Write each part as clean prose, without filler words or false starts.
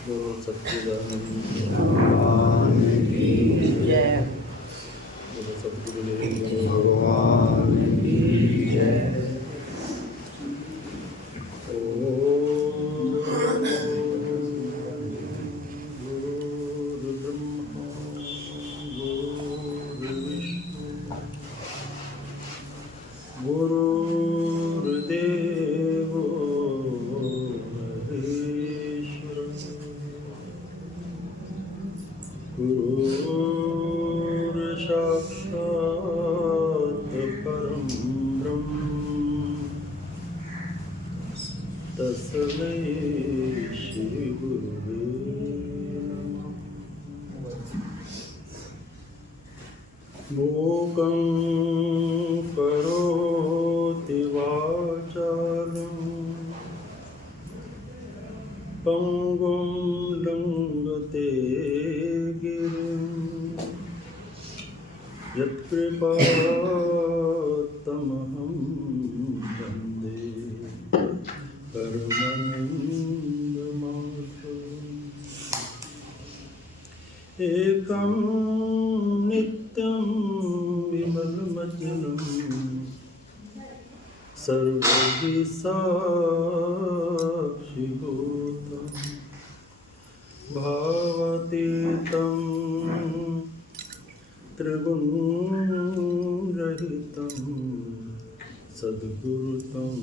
बोलो सच्चिदानंद जय। बोलो सद्गुरुदेव भगवान की जय। गुरुर्ब्रह्मा गुरुर्विष्णु गुरुर्देवो महेश्वरः गुरुर्साक्षात् परं ब्रह्म तस्मै श्री गुरुवे नमः। मूकं करोति वाचालं पंगुं लंघते गिरिं यत्कृपातमहं वन्दे परमानन्दमाधवम्। एकं नित्यं विमलमचलं सर्वैः साक्षिभूतं भावातीतं त्रिगुणरहितं सद्गुरुतं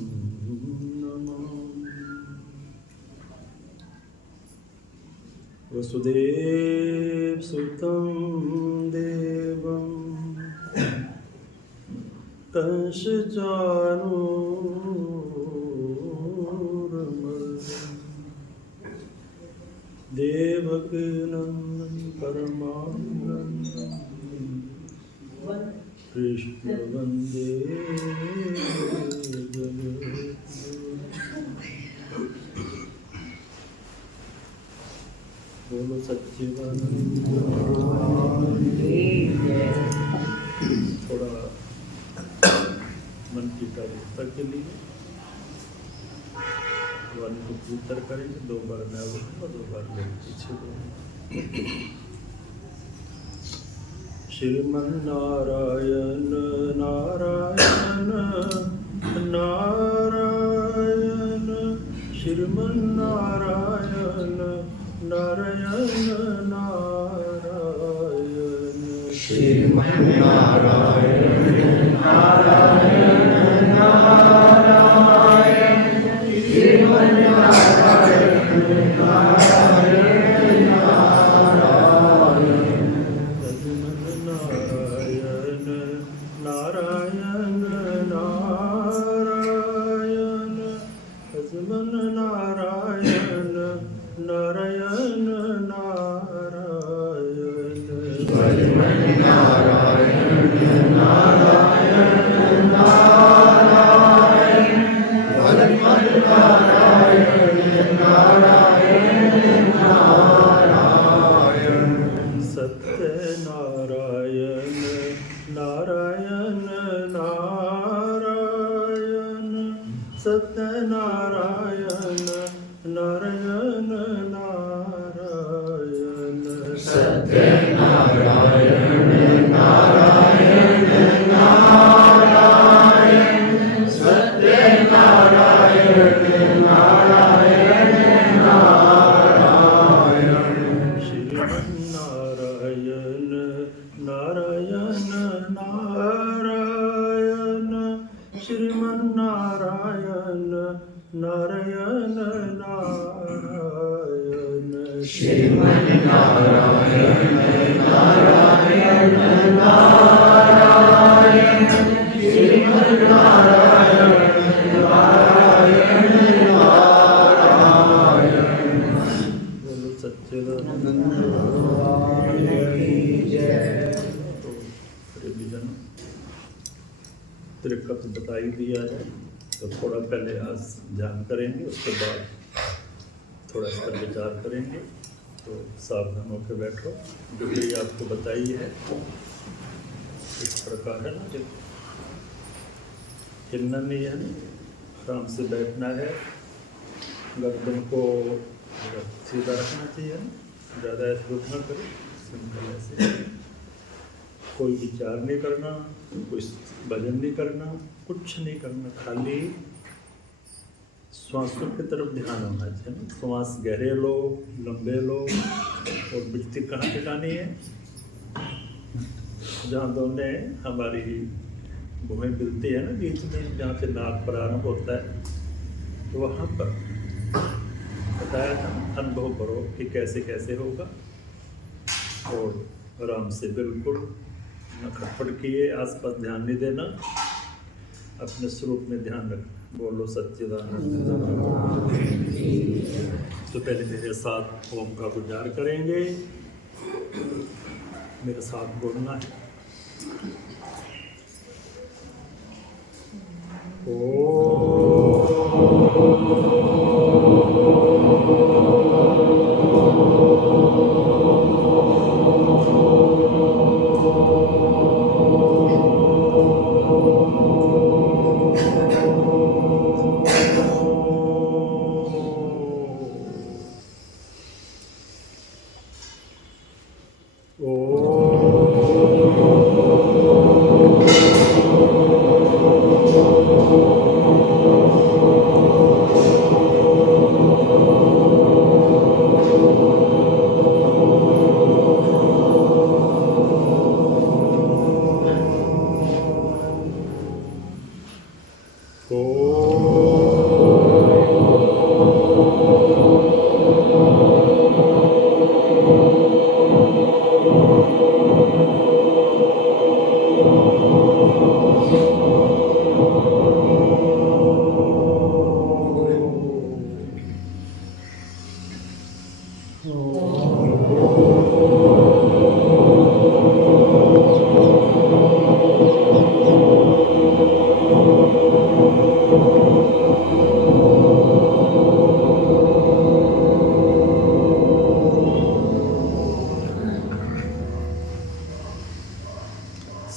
नमामि। वसुदेव सुतं देवं कंसचाणूरमर्दनं देवकी नन्दनं परमानन्दं कृष्ण वन्दे जगद्गुरुं। बोलो सच्चिदानंद थोड़ा मन की पवित्रता के लिए भगवान को पवित्र करेंगे। 2 बार मैं बोलूँगा, 2 बार मेरे पीछे बोलूँगा। श्रीमन्नारायण नारायण नारायण श्रीमन्नारायण नारायण नारायण श्रीमन्नारायण नारायण नारायण श्रीमन्नारायण नारायण नारायण सद्गुरुनारायण नारायण नारायण सद्गुरुनारायण नारायण नारायण श्रीमन्नारायण नारायण नारायण श्रीमन्नारायण नारायण नारायण सत्यनारायण नारायण नारायण सत्यनारायण नारायण नारायण सत्यनारायण नारायण नारायण सत्यनारायण नारायण नारायण श्रीमन्नारायण नारायण नारायण श्रीमन्नारायण नारायण नारायण श्रीमन्नारायण नारायण नारायण श्रीमन्नारायण नारायण नारायण बोलो सच्चिदानंद की जय। तो रिवीजन त्रिकत बता ही दिया है, तो थोड़ा पहले आज ध्यान करेंगे, उसके बाद थोड़ा इस पर विचार करेंगे। तो सावधान होकर बैठो। डिग्री आपको बताई है इस प्रकार है ना, जो हिलना नहीं है ना, आराम से बैठना है। गर्दन को जरा सीधा रखना चाहिए ना, ज़्यादा ऐसे रुक ना करो, सिंपल ऐसे। कोई विचार नहीं करना, कोई भजन नहीं करना, कुछ नहीं करना, खाली श्वासों की तरफ ध्यान होना चाहिए ना। श्वास गहरे लो, लंबे लो, और वृत्ति कहाँ टिकानी है, जहाँ दोनों हमारी भुएं मिलती है ना बीच में, जहाँ से नाक प्रारंभ होता है, तो वहाँ पर बताया था, अनुभव करो कि कैसे कैसे होगा। और आराम से बिल्कुल न खटपट किए, आसपास ध्यान नहीं देना, अपने स्वरूप में ध्यान रखना। बोलो सच्चिदानंद। तो पहले मेरे साथ ओम का उच्चार करेंगे, मेरे साथ बोलना है।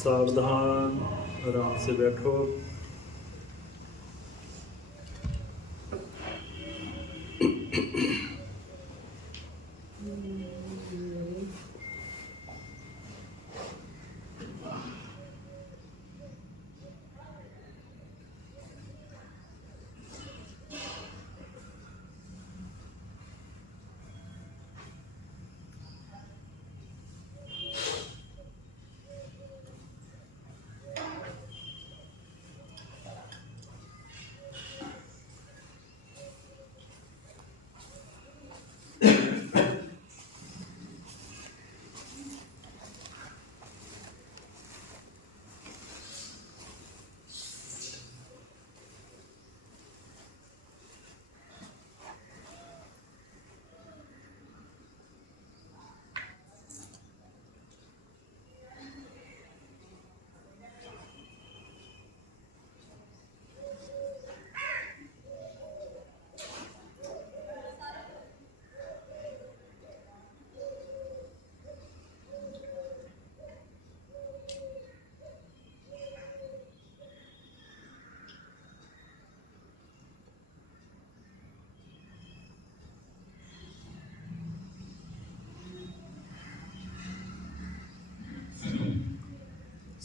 सावधान, आराम से बैठो।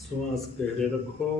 श्वास गहरे रखो।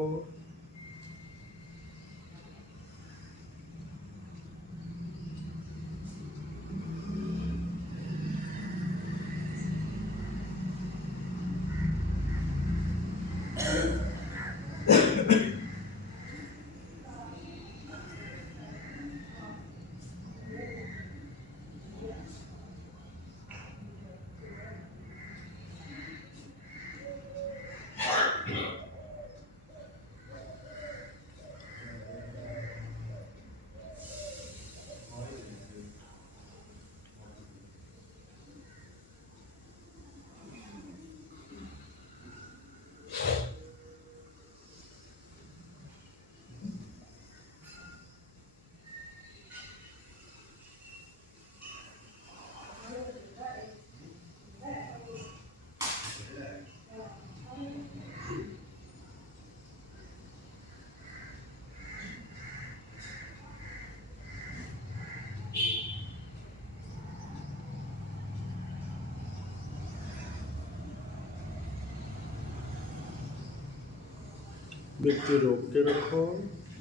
व्यक्ति रोक के रखो,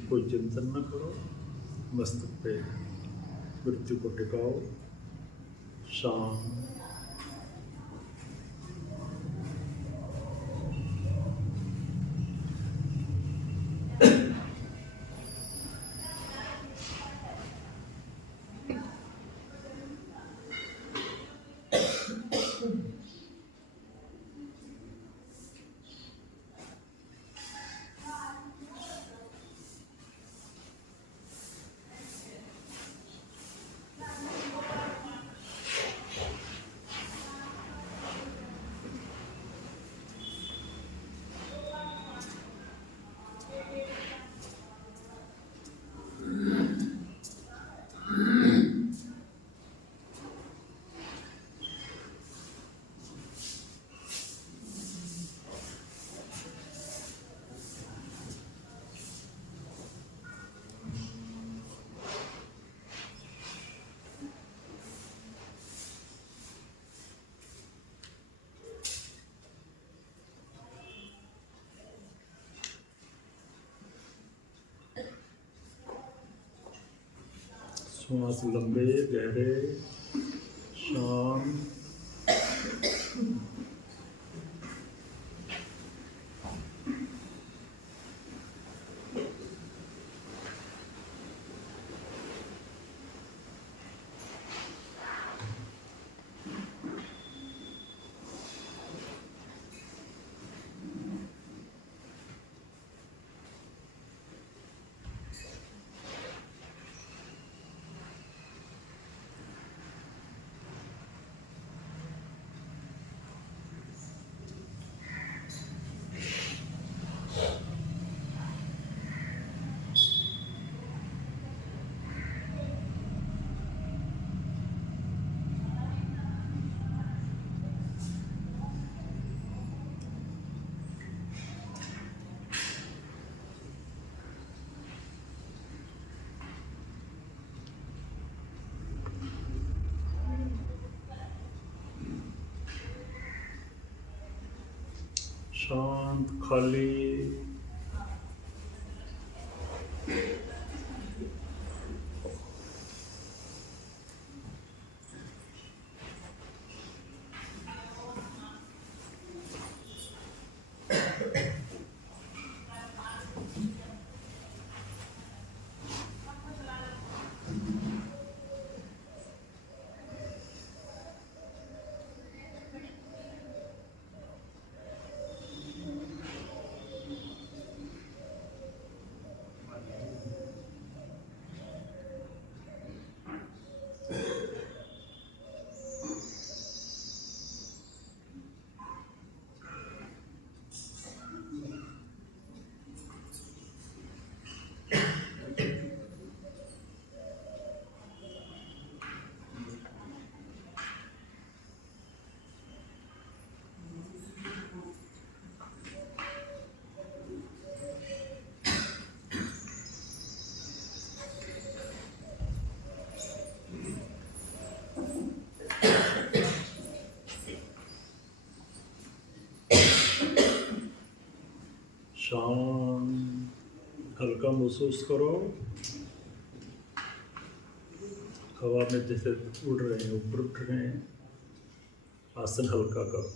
कोई चिंतन न करो, मस्तक पे मृत्यु को टिकाओ, शांत। श्वास लंबे गहरे शांत। शांत खाली। शांत हल्का महसूस करो, हवा में जैसे उड़ रहे हैं, ऊपर उठ रहे हैं। आसन हल्का करो।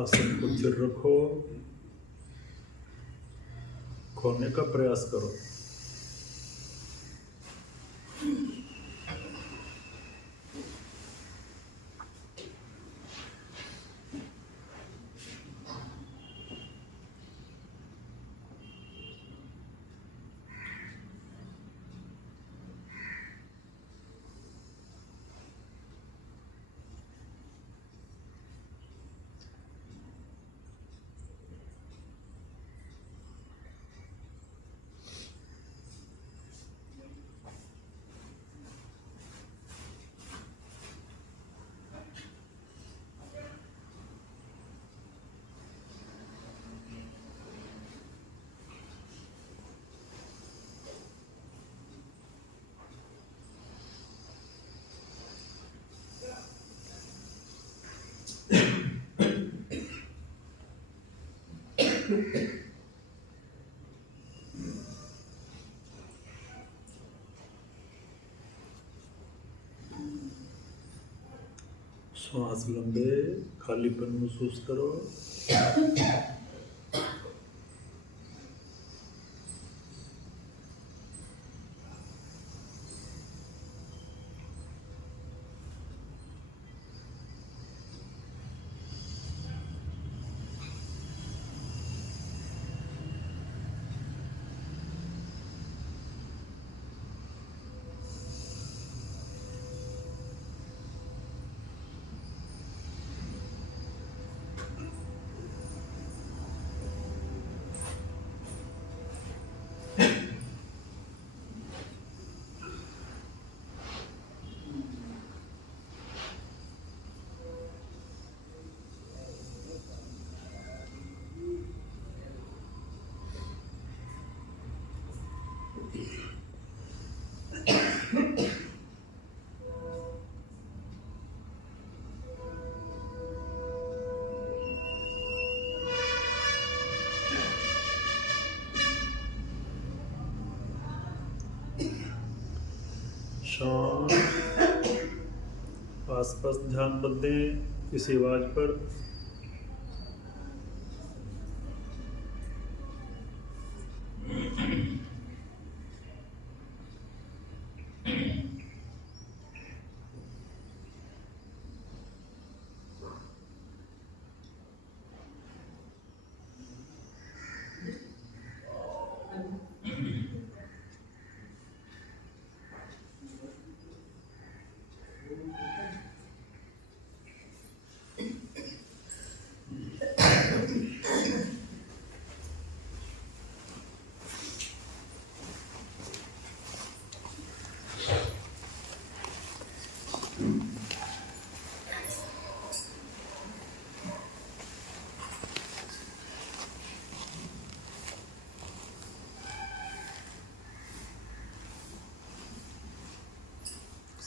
आसन को स्थिर रखो, खोने का प्रयास करो। श्वास लंबे, खालीपन महसूस करो। शांत, आसपास ध्यान बदलें किसी आवाज पर।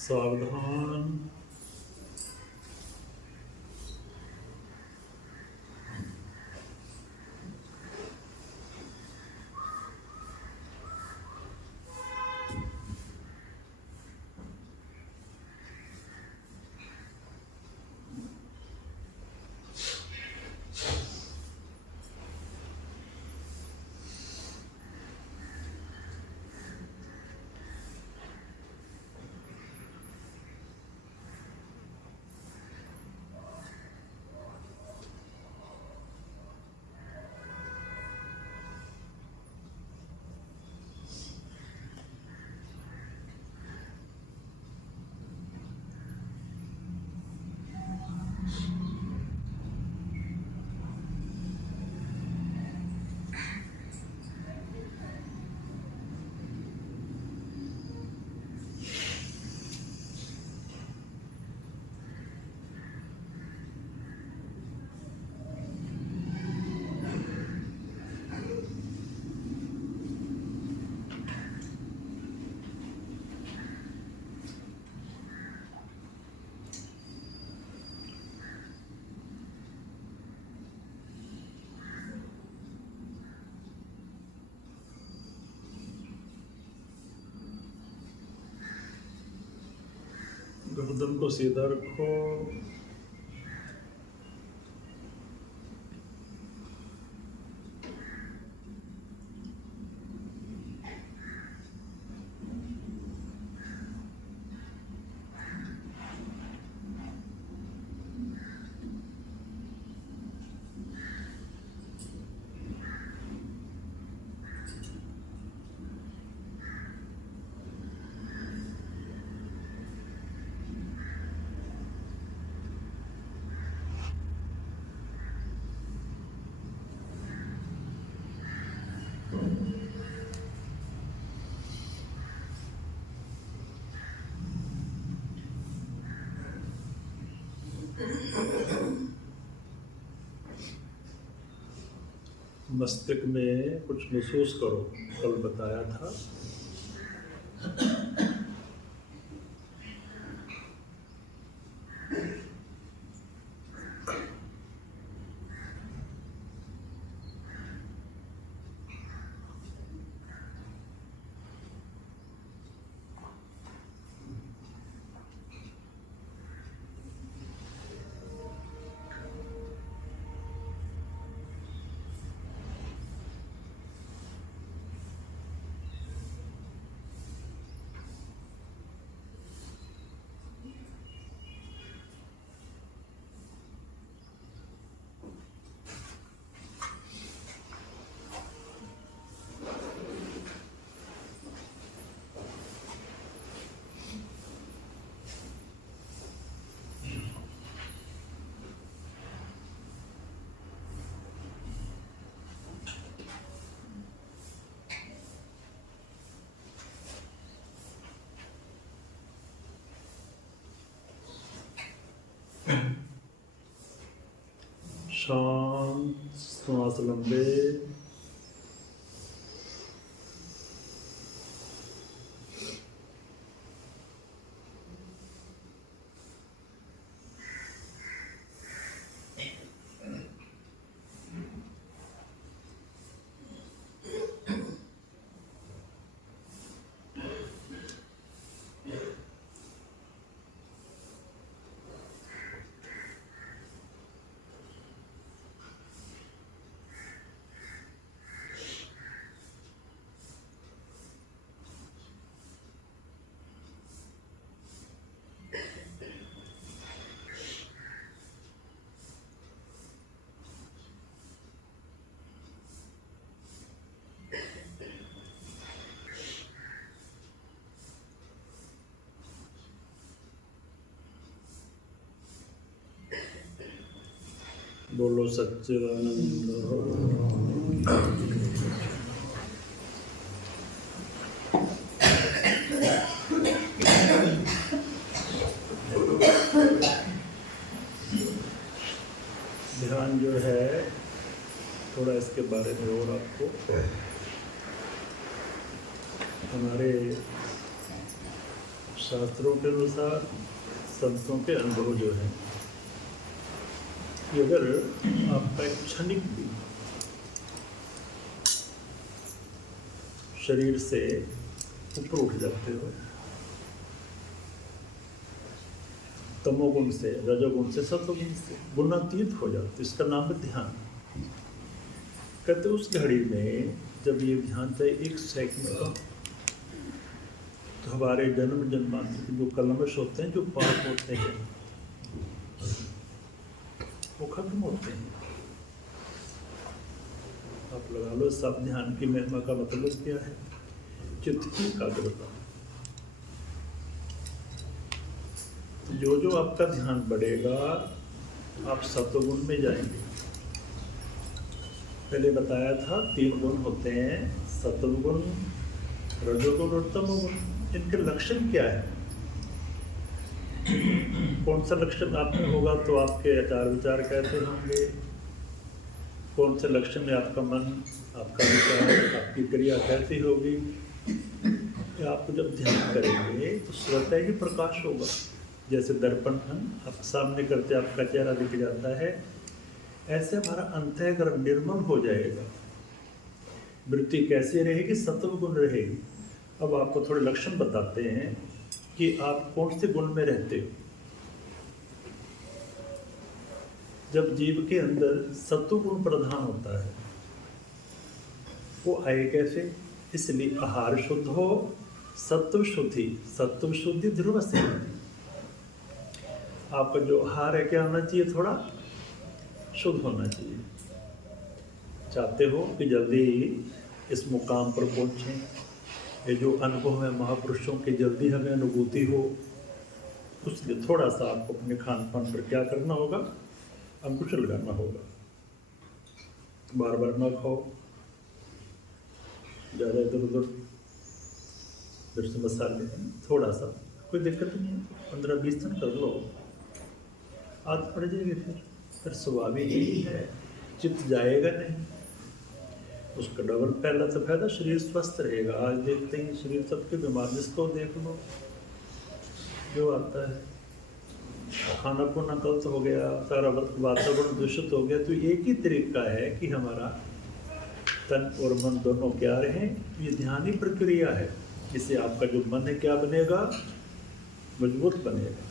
सावधान, गर्दन को सीधा रखो। मस्तिष्क में कुछ महसूस करो, कल बताया था। शांत सांस लंबे, बोलो सच्चिदानंद। ध्यान जो है थोड़ा इसके बारे में और आपको हमारे शास्त्रों के अनुसार संतों के अनुभव जो है कि अगर आपका एक क्षणिक भी शरीर से ऊपर उठ जाते हो, तमोगुण से रजोगुण से सत्वगुण से गुणातीत हो जाते, इसका नाम है ध्यान। कहते उस घड़ी में जब ये ध्यान चाहे 1 सेकंड का, तो हमारे जन्म जन्मांतर के जो कलमश होते हैं, जो पाप होते हैं, वो खत्म होते हैं। आप लगा लो सब ध्यान की महिमा का मतलब क्या है? चित्त की एकाग्रता। जो जो आपका ध्यान बढ़ेगा आप सत्वगुण में जाएंगे। पहले बताया था 3 गुण होते हैं, सत्वगुण, रजोगुण और तमोगुण। इनके लक्षण क्या है? कौन सा लक्षण आप में होगा तो आपके आचार विचार कैसे होंगे? कौन से लक्षण में आपका मन, आपका विचार, आपकी क्रिया कैसी होगी? आप जब ध्यान करेंगे तो स्वतः ही प्रकाश होगा। जैसे दर्पण आप सामने करते आपका चेहरा दिख जाता है, ऐसे हमारा अंतःकरण निर्मल हो जाएगा। वृत्ति कैसी रहेगी? सत्वगुण रहेगी। अब आपको थोड़े लक्षण बताते हैं कि आप कौन से गुण में रहते हो। जब जीव के अंदर सत्वगुण प्रधान होता है, वो आए कैसे? इसलिए आहार शुद्ध हो, सत्व शुद्धि, सत्व शुद्धि ध्रुव से। आपका जो आहार है क्या होना चाहिए? थोड़ा शुद्ध होना चाहिए। चाहते हो कि जल्दी इस मुकाम पर पहुंचें, ये जो अनुभव है महापुरुषों की जल्दी हमें अनुभूति हो, उसलिए थोड़ा सा आपको अपने खान पान पर क्या करना होगा? अंकुश लगाना होगा। बार बार ना खाओ, ज़्यादा इधर उधर मिर्च मसाले, थोड़ा सा, कोई दिक्कत नहीं है। 15-20 दिन कर लो, आदत पड़ जाएगी। फिर स्वाभाविक ही है, चित्त जाएगा नहीं। उसका डबल पहला तो फायदा, शरीर स्वस्थ रहेगा। आज देखते हैं शरीर सबके बीमार, जिसको देख लो जो आता है, खाना पीना गलत हो गया, सारा वातावरण दूषित हो गया। तो एक ही तरीका है कि हमारा तन और मन दोनों क्या रहें, ये ध्यान ही प्रक्रिया है। इससे आपका जो मन है क्या बनेगा, मजबूत बनेगा,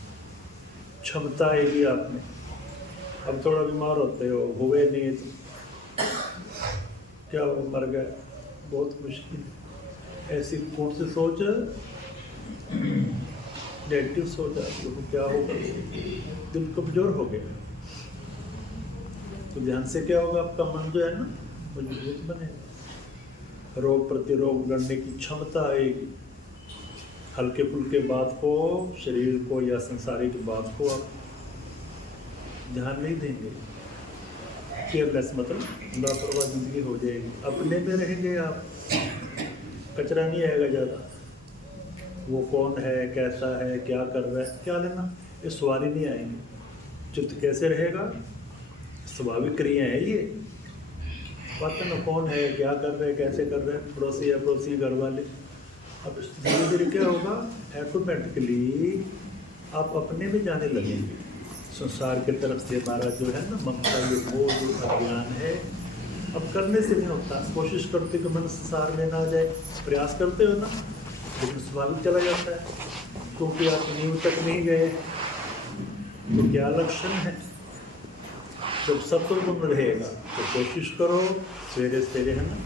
क्षमता आएगी आप में। अब थोड़ा बीमार होते हो, हुए नहीं तो क्या हो, मर गए, बहुत मुश्किल। ऐसी कौन सी सोच, नेगेटिव सोच आती हो, क्या होगा, दिल कमजोर हो गया। तो ध्यान से क्या होगा, आपका मन जो है ना मजबूत बनेगा, रोग प्रतिरोग लड़ने की क्षमता आएगी। हल्के फुल्के बात को, शरीर को या संसारिक बात को आप ध्यान नहीं देंगे। केयरलेस मतलब लापरवाह जिंदगी हो जाएगी। अपने में रहेंगे आप, कचरा नहीं आएगा ज़्यादा। वो कौन है, कैसा है, क्या कर रहा है, क्या लेना, ये सवाल ही नहीं आएंगे। चित्त कैसे रहेगा, स्वाभाविक क्रिया है ये। पता ना कौन है, क्या कर रहे हैं, कैसे कर रहे हैं, पड़ोसी या पड़ोसी, घर वाले। अब धीरे धीरे क्या होगा, ऑटोमेटिकली आप अपने में जाने लगेंगे। संसार की तरफ से हमारा जो है ना ममता, ये वो जो अज्ञान है, अब करने से नहीं होता। कोशिश करते कि मन संसार में ना जाए, प्रयास करते हो ना, लेकिन स्वाभाविक चला जाता है, क्योंकि आप नींव तक नहीं गए। तो क्या लक्षण है, जब सत्व गुण रहेगा तो कोशिश करो सवेरे सवेरे है ना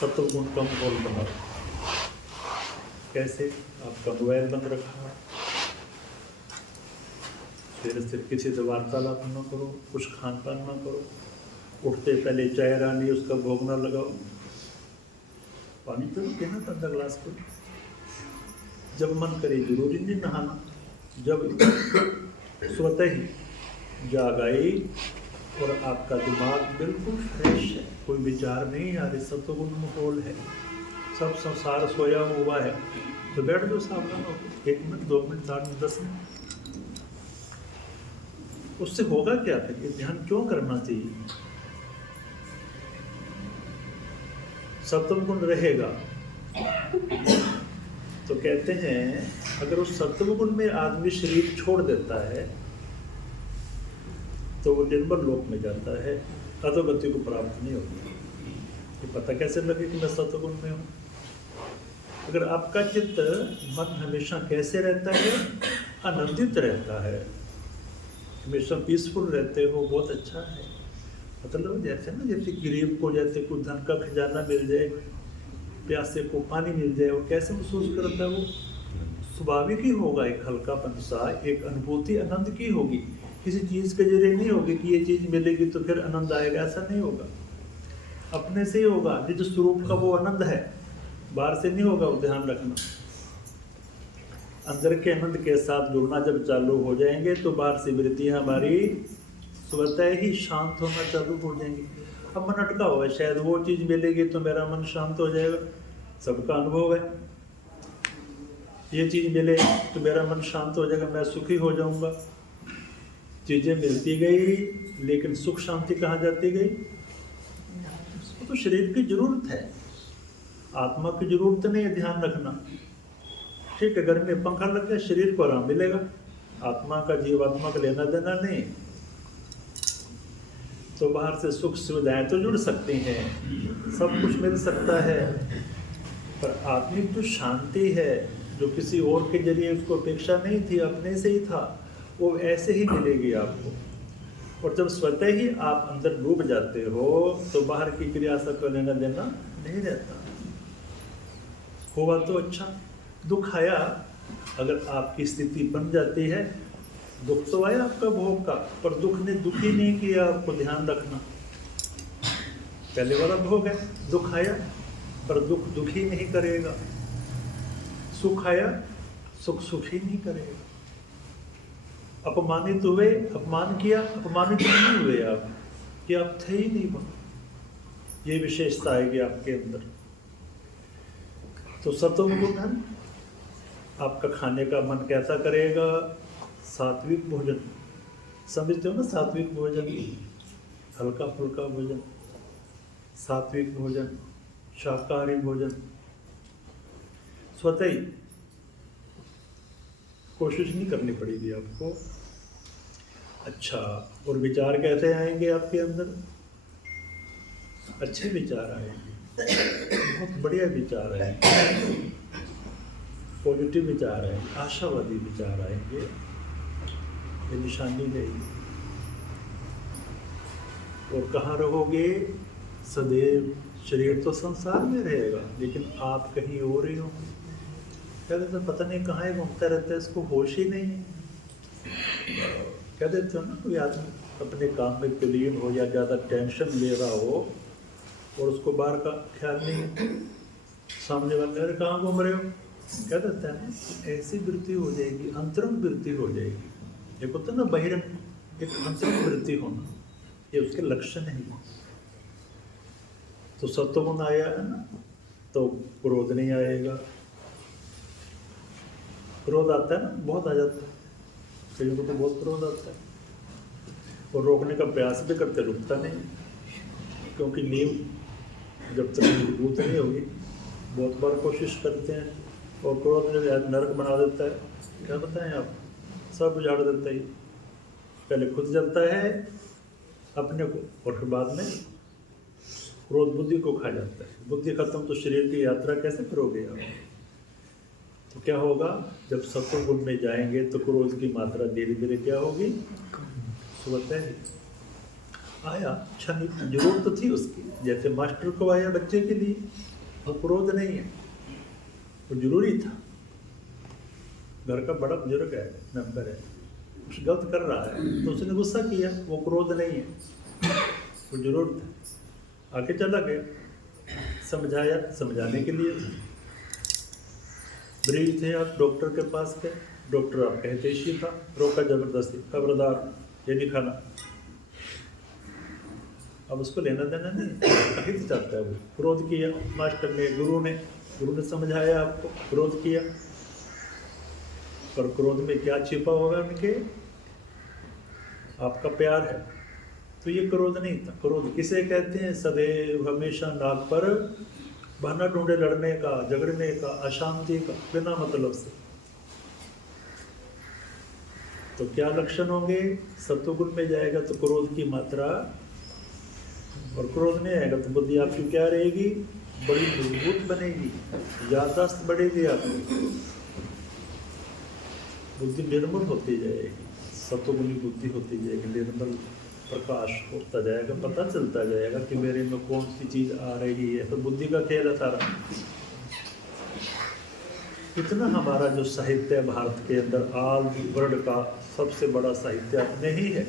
सत्व गुण का माहौल बनाओ। कैसे, आपका मोबाइल बंद रखा, सवेरे से किसी से वार्तालाप न करो, कुछ खान पान न करो, उठते पहले चाय रानी उसका भोग न लगाओ, पानी तो पीना आधा गिलास को। जब मन करे जरूरी नहीं नहाना, जब स्वतः ही जाग आई और आपका दिमाग बिल्कुल फ्रेश है, कोई विचार नहीं आ रहे, सत्वगुण माहौल है, सब संसार सोया हुआ है, तो बैठ जाओ सावधान हो, 1 मिनट 2 मिनट 4 मिनट 10 मिनट। उससे होगा क्या, फिर ये ध्यान क्यों करना चाहिए। सत्वगुण रहेगा तो कहते हैं अगर उस सत्वगुण में आदमी शरीर छोड़ देता है तो वो निर्मल लोक में जाता है, अधोगति को प्राप्त नहीं होती। ये पता कैसे लगे कि मैं सत्वगुण में हूँ। अगर आपका चित्त मन हमेशा कैसे रहता है, आनंदित रहता है, हमेशा पीसफुल रहते हो, बहुत अच्छा है। मतलब जैसे ना, जैसे गरीब को जैसे कोई धन का खजाना मिल जाए, प्यासे को पानी मिल जाए, वो कैसे महसूस करता है, वो स्वाभाविक ही होगा, एक हल्कापन सा, एक अनुभूति आनंद की होगी। किसी चीज़ के जरिए नहीं होगी कि ये चीज़ मिलेगी तो फिर आनंद आएगा, ऐसा नहीं होगा। अपने से ही होगा, निज स्वरूप का वो आनंद है, बाहर से नहीं होगा। वो ध्यान रखना, अंदर के आनंद के साथ जुड़ना जब चालू हो जाएंगे तो बाहर से वृत्तियाँ हमारी स्वतः ही शांत होना चालू हो जाएंगी। अब मन अटका हुआ है, शायद वो चीज़ मिलेगी तो मेरा मन शांत हो जाएगा, सबका अनुभव है। ये चीज़ मिले तो मेरा मन शांत हो जाएगा, मैं सुखी हो जाऊंगा। चीज़ें मिलती गई लेकिन सुख शांति कहाँ जाती गई, उसको तो शरीर की जरूरत है, आत्मा की जरूरत नहीं है। ध्यान रखना, ठीक है, घर में पंखा लग गया, शरीर को आराम मिलेगा, आत्मा का जीवात्मा का लेना देना नहीं। तो बाहर से सुख सुविधाएं तो जुड़ सकती हैं, सब कुछ मिल सकता है, पर आत्मिक जो शांति है, जो किसी और के जरिए उसको अपेक्षा नहीं थी, अपने से ही था, वो ऐसे ही मिलेगी आपको। और जब स्वतः ही आप अंदर डूब जाते हो तो बाहर की क्रिया सबको लेना देना नहीं रहता। हुआ तो अच्छा, दुख आया, अगर आपकी स्थिति बन जाती है, दुख तो आया आपका भोग का, पर दुख ने दुखी नहीं किया आपको। ध्यान रखना, पहले वाला भोग है, दुख आया पर दुख दुखी नहीं करेगा, सुख आया सुख सुखी नहीं करेगा। अपमानित हुए, अपमान किया, अपमानित नहीं हुए आप, कि आप थे ही नहीं वहाँ। ये विशेषता आएगी आपके अंदर। तो सत्वगुण है, आपका खाने का मन कैसा करेगा, सात्विक भोजन, समझते हो ना, सात्विक भोजन, हल्का फुल्का भोजन, सात्विक भोजन, शाकाहारी भोजन, स्वतः ही कोशिश नहीं करनी पड़ेगी आपको। अच्छा, और विचार कैसे आएंगे आपके अंदर? अच्छे विचार आएंगे, बहुत बढ़िया विचार आएंगे, पॉजिटिव विचार आएंगे, आशावादी विचार आएंगे। ये निशानी रहेगी। और कहाँ रहोगे? सदैव शरीर तो संसार में रहेगा, लेकिन आप कहीं और ही हो। क्या कहते हैं, पता नहीं कहाँ घूमता रहता है, इसको होश ही नहीं है। कह देते हो ना, कोई आदमी अपने काम में तल्लीन हो या ज़्यादा टेंशन ले रहा हो और उसको बाहर का ख्याल नहीं है, सामने वाले अरे कहाँ घूम रहे हो, क्या देता है ना, ऐसी वृत्ति हो जाएगी, अंतरंग वृत्ति हो जाएगी। एक होता है ना बहिरंग, एक अंतरंग वृत्ति होना, ये उसके लक्षण है। तो सत्वगुण आया है ना, तो क्रोध नहीं आएगा। क्रोध आता है ना, बहुत आ जाता है, कईयों को तो बहुत क्रोध आता है, और रोकने का प्रयास भी करते, रुकता नहीं, क्योंकि नींव जब तक मजबूत नहीं होगी बहुत बार कोशिश करते हैं, और क्रोध जो नरक बना देता है। क्या बताएं आप, सब उजाड़ देता है। पहले खुद जलता है अपने को, और फिर बाद में क्रोध बुद्धि को खा जाता है। बुद्धि खत्म तो शरीर की यात्रा कैसे करोगे आप? तो क्या होगा, जब सत्व गुण में जाएंगे तो क्रोध की मात्रा धीरे धीरे क्या होगी, सुबह है आया। अच्छा, जरूरत तो थी उसकी, जैसे मास्टर को आया बच्चे के लिए, और क्रोध नहीं है, वो जरूरी था। घर का बड़ा बुजुर्ग है, मेंबर है, कुछ गलत कर रहा है तो उसने गुस्सा किया, वो क्रोध नहीं है, वो जरूरत है। आके चला गया, समझाया, समझाने के लिए। मरीज थे आप, डॉक्टर के पास गए, डॉक्टर आपका हितैषी था, रोका जबरदस्ती, खबरदार ये नहीं खाना। अब उसको लेना देना नहीं, हित चाहता है वो। क्रोध किया मास्टर ने, गुरु ने समझाया आपको, क्रोध किया, पर क्रोध में क्या छिपा होगा उनके, आपका प्यार है। तो ये क्रोध नहीं था। क्रोध किसे कहते हैं? सदैव हमेशा नाक पर बहाना ढूंढे लड़ने का, झगड़ने का, अशांति का, बिना मतलब से। तो क्या लक्षण होंगे? सत्वगुण में जाएगा तो क्रोध की मात्रा, और क्रोध नहीं आएगा तो बुद्धि आपकी क्या रहेगी? बड़ी मजबूत बनेगी, याददाश्त बढ़ेगी आपकी, बुद्धि निर्मल होती जाएगी, सत्वगुणी बुद्धि होती जाएगी, निर्मल प्रकाश होता जाएगा, पता चलता जाएगा कि मेरे में कौन सी चीज आ रही है। तो बुद्धि का खेल है सारा। इतना हमारा जो साहित्य है भारत के अंदर, आल वर्ल्ड का सबसे बड़ा साहित्य अपने ही है।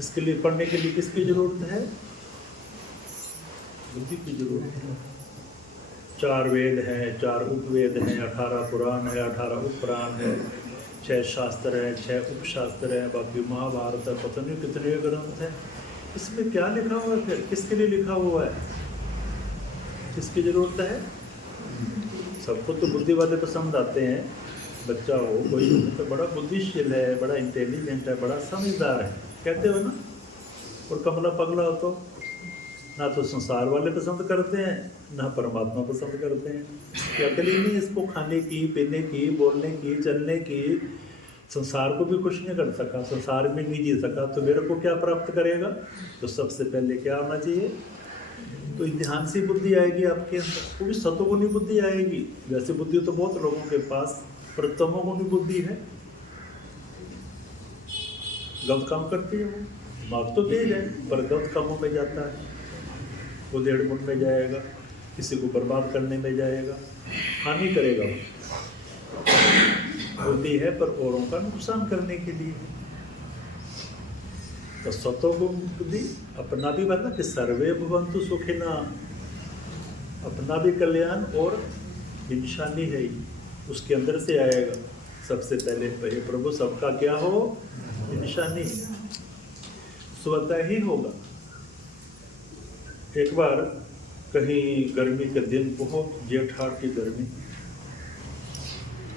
इसके लिए पढ़ने के लिए किसकी जरूरत है? बुद्धि की जरूरत है। 4 वेद हैं, 4 उपवेद हैं, 18 पुराण है, 18 उपपुराण है, 6 शास्त्र है, 6 उपशास्त्र है, बाकी महाभारत है, पता नहीं कितने ग्रंथ हैं। इसमें क्या लिखा हुआ है? फिर किसके लिए लिखा हुआ है? किसकी जरूरत है? सबको तो बुद्धि वाले पसंद आते हैं, बच्चा हो कोई तो बड़ा बुद्धिशील है, बड़ा इंटेलिजेंट है, बड़ा समझदार है, कहते हो ना। और कमला पगला हो तो ना तो संसार वाले पसंद करते हैं, ना परमात्मा पसंद करते हैं। कि अकल ही नहीं इसको खाने की, पीने की, बोलने की, चलने की। संसार को भी कुछ नहीं कर सका, संसार में नहीं जी सका, तो मेरे को क्या प्राप्त करेगा? तो सबसे पहले क्या होना चाहिए? तो ध्यान से बुद्धि आएगी आपके अंदर, वो भी सतोगुणी बुद्धि आएगी। वैसे बुद्धि तो बहुत लोगों के पास, पर तमोगुणी बुद्धि है, गलत काम करती है। वो दिमाग तो तेज है पर गलत कामों में जाता है। वो 1.5 मुठ में जाएगा, किसी को बर्बाद करने में जाएगा, हानि करेगा। वो बुद्धि है पर औरों का नुकसान करने के लिए। तो सतोगुण बुद्धि अपना भी बना कि सर्वे भवन्तु सुखिना, अपना भी कल्याण और निशानी है, उसके अंदर से आएगा। सबसे पहले हे प्रभु सबका क्या हो? निशानी स्वतः ही होगा। एक बार कहीं गर्मी के दिन, बहुत जेठ-हाड़ की गर्मी,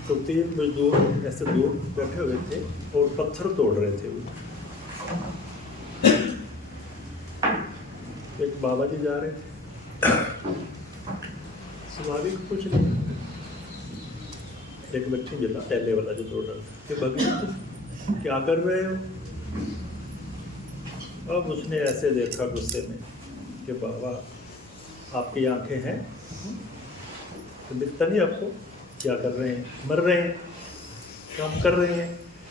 तो 3 मजदूर ऐसे दूर बैठे हुए थे और पत्थर तोड़ रहे थे। वो एक बाबा जी जा रहे थे, स्वाभाविक कुछ नहीं, एक बच्ची जो था पहले वाला जो दौड़ रहा था कि भगवान तुम क्या कर रहे हो। अब उसने ऐसे देखा गुस्से में कि बाबा आपकी आंखें हैं तो दिखता नहीं आपको, क्या कर रहे हैं, मर रहे हैं, काम कर रहे हैं,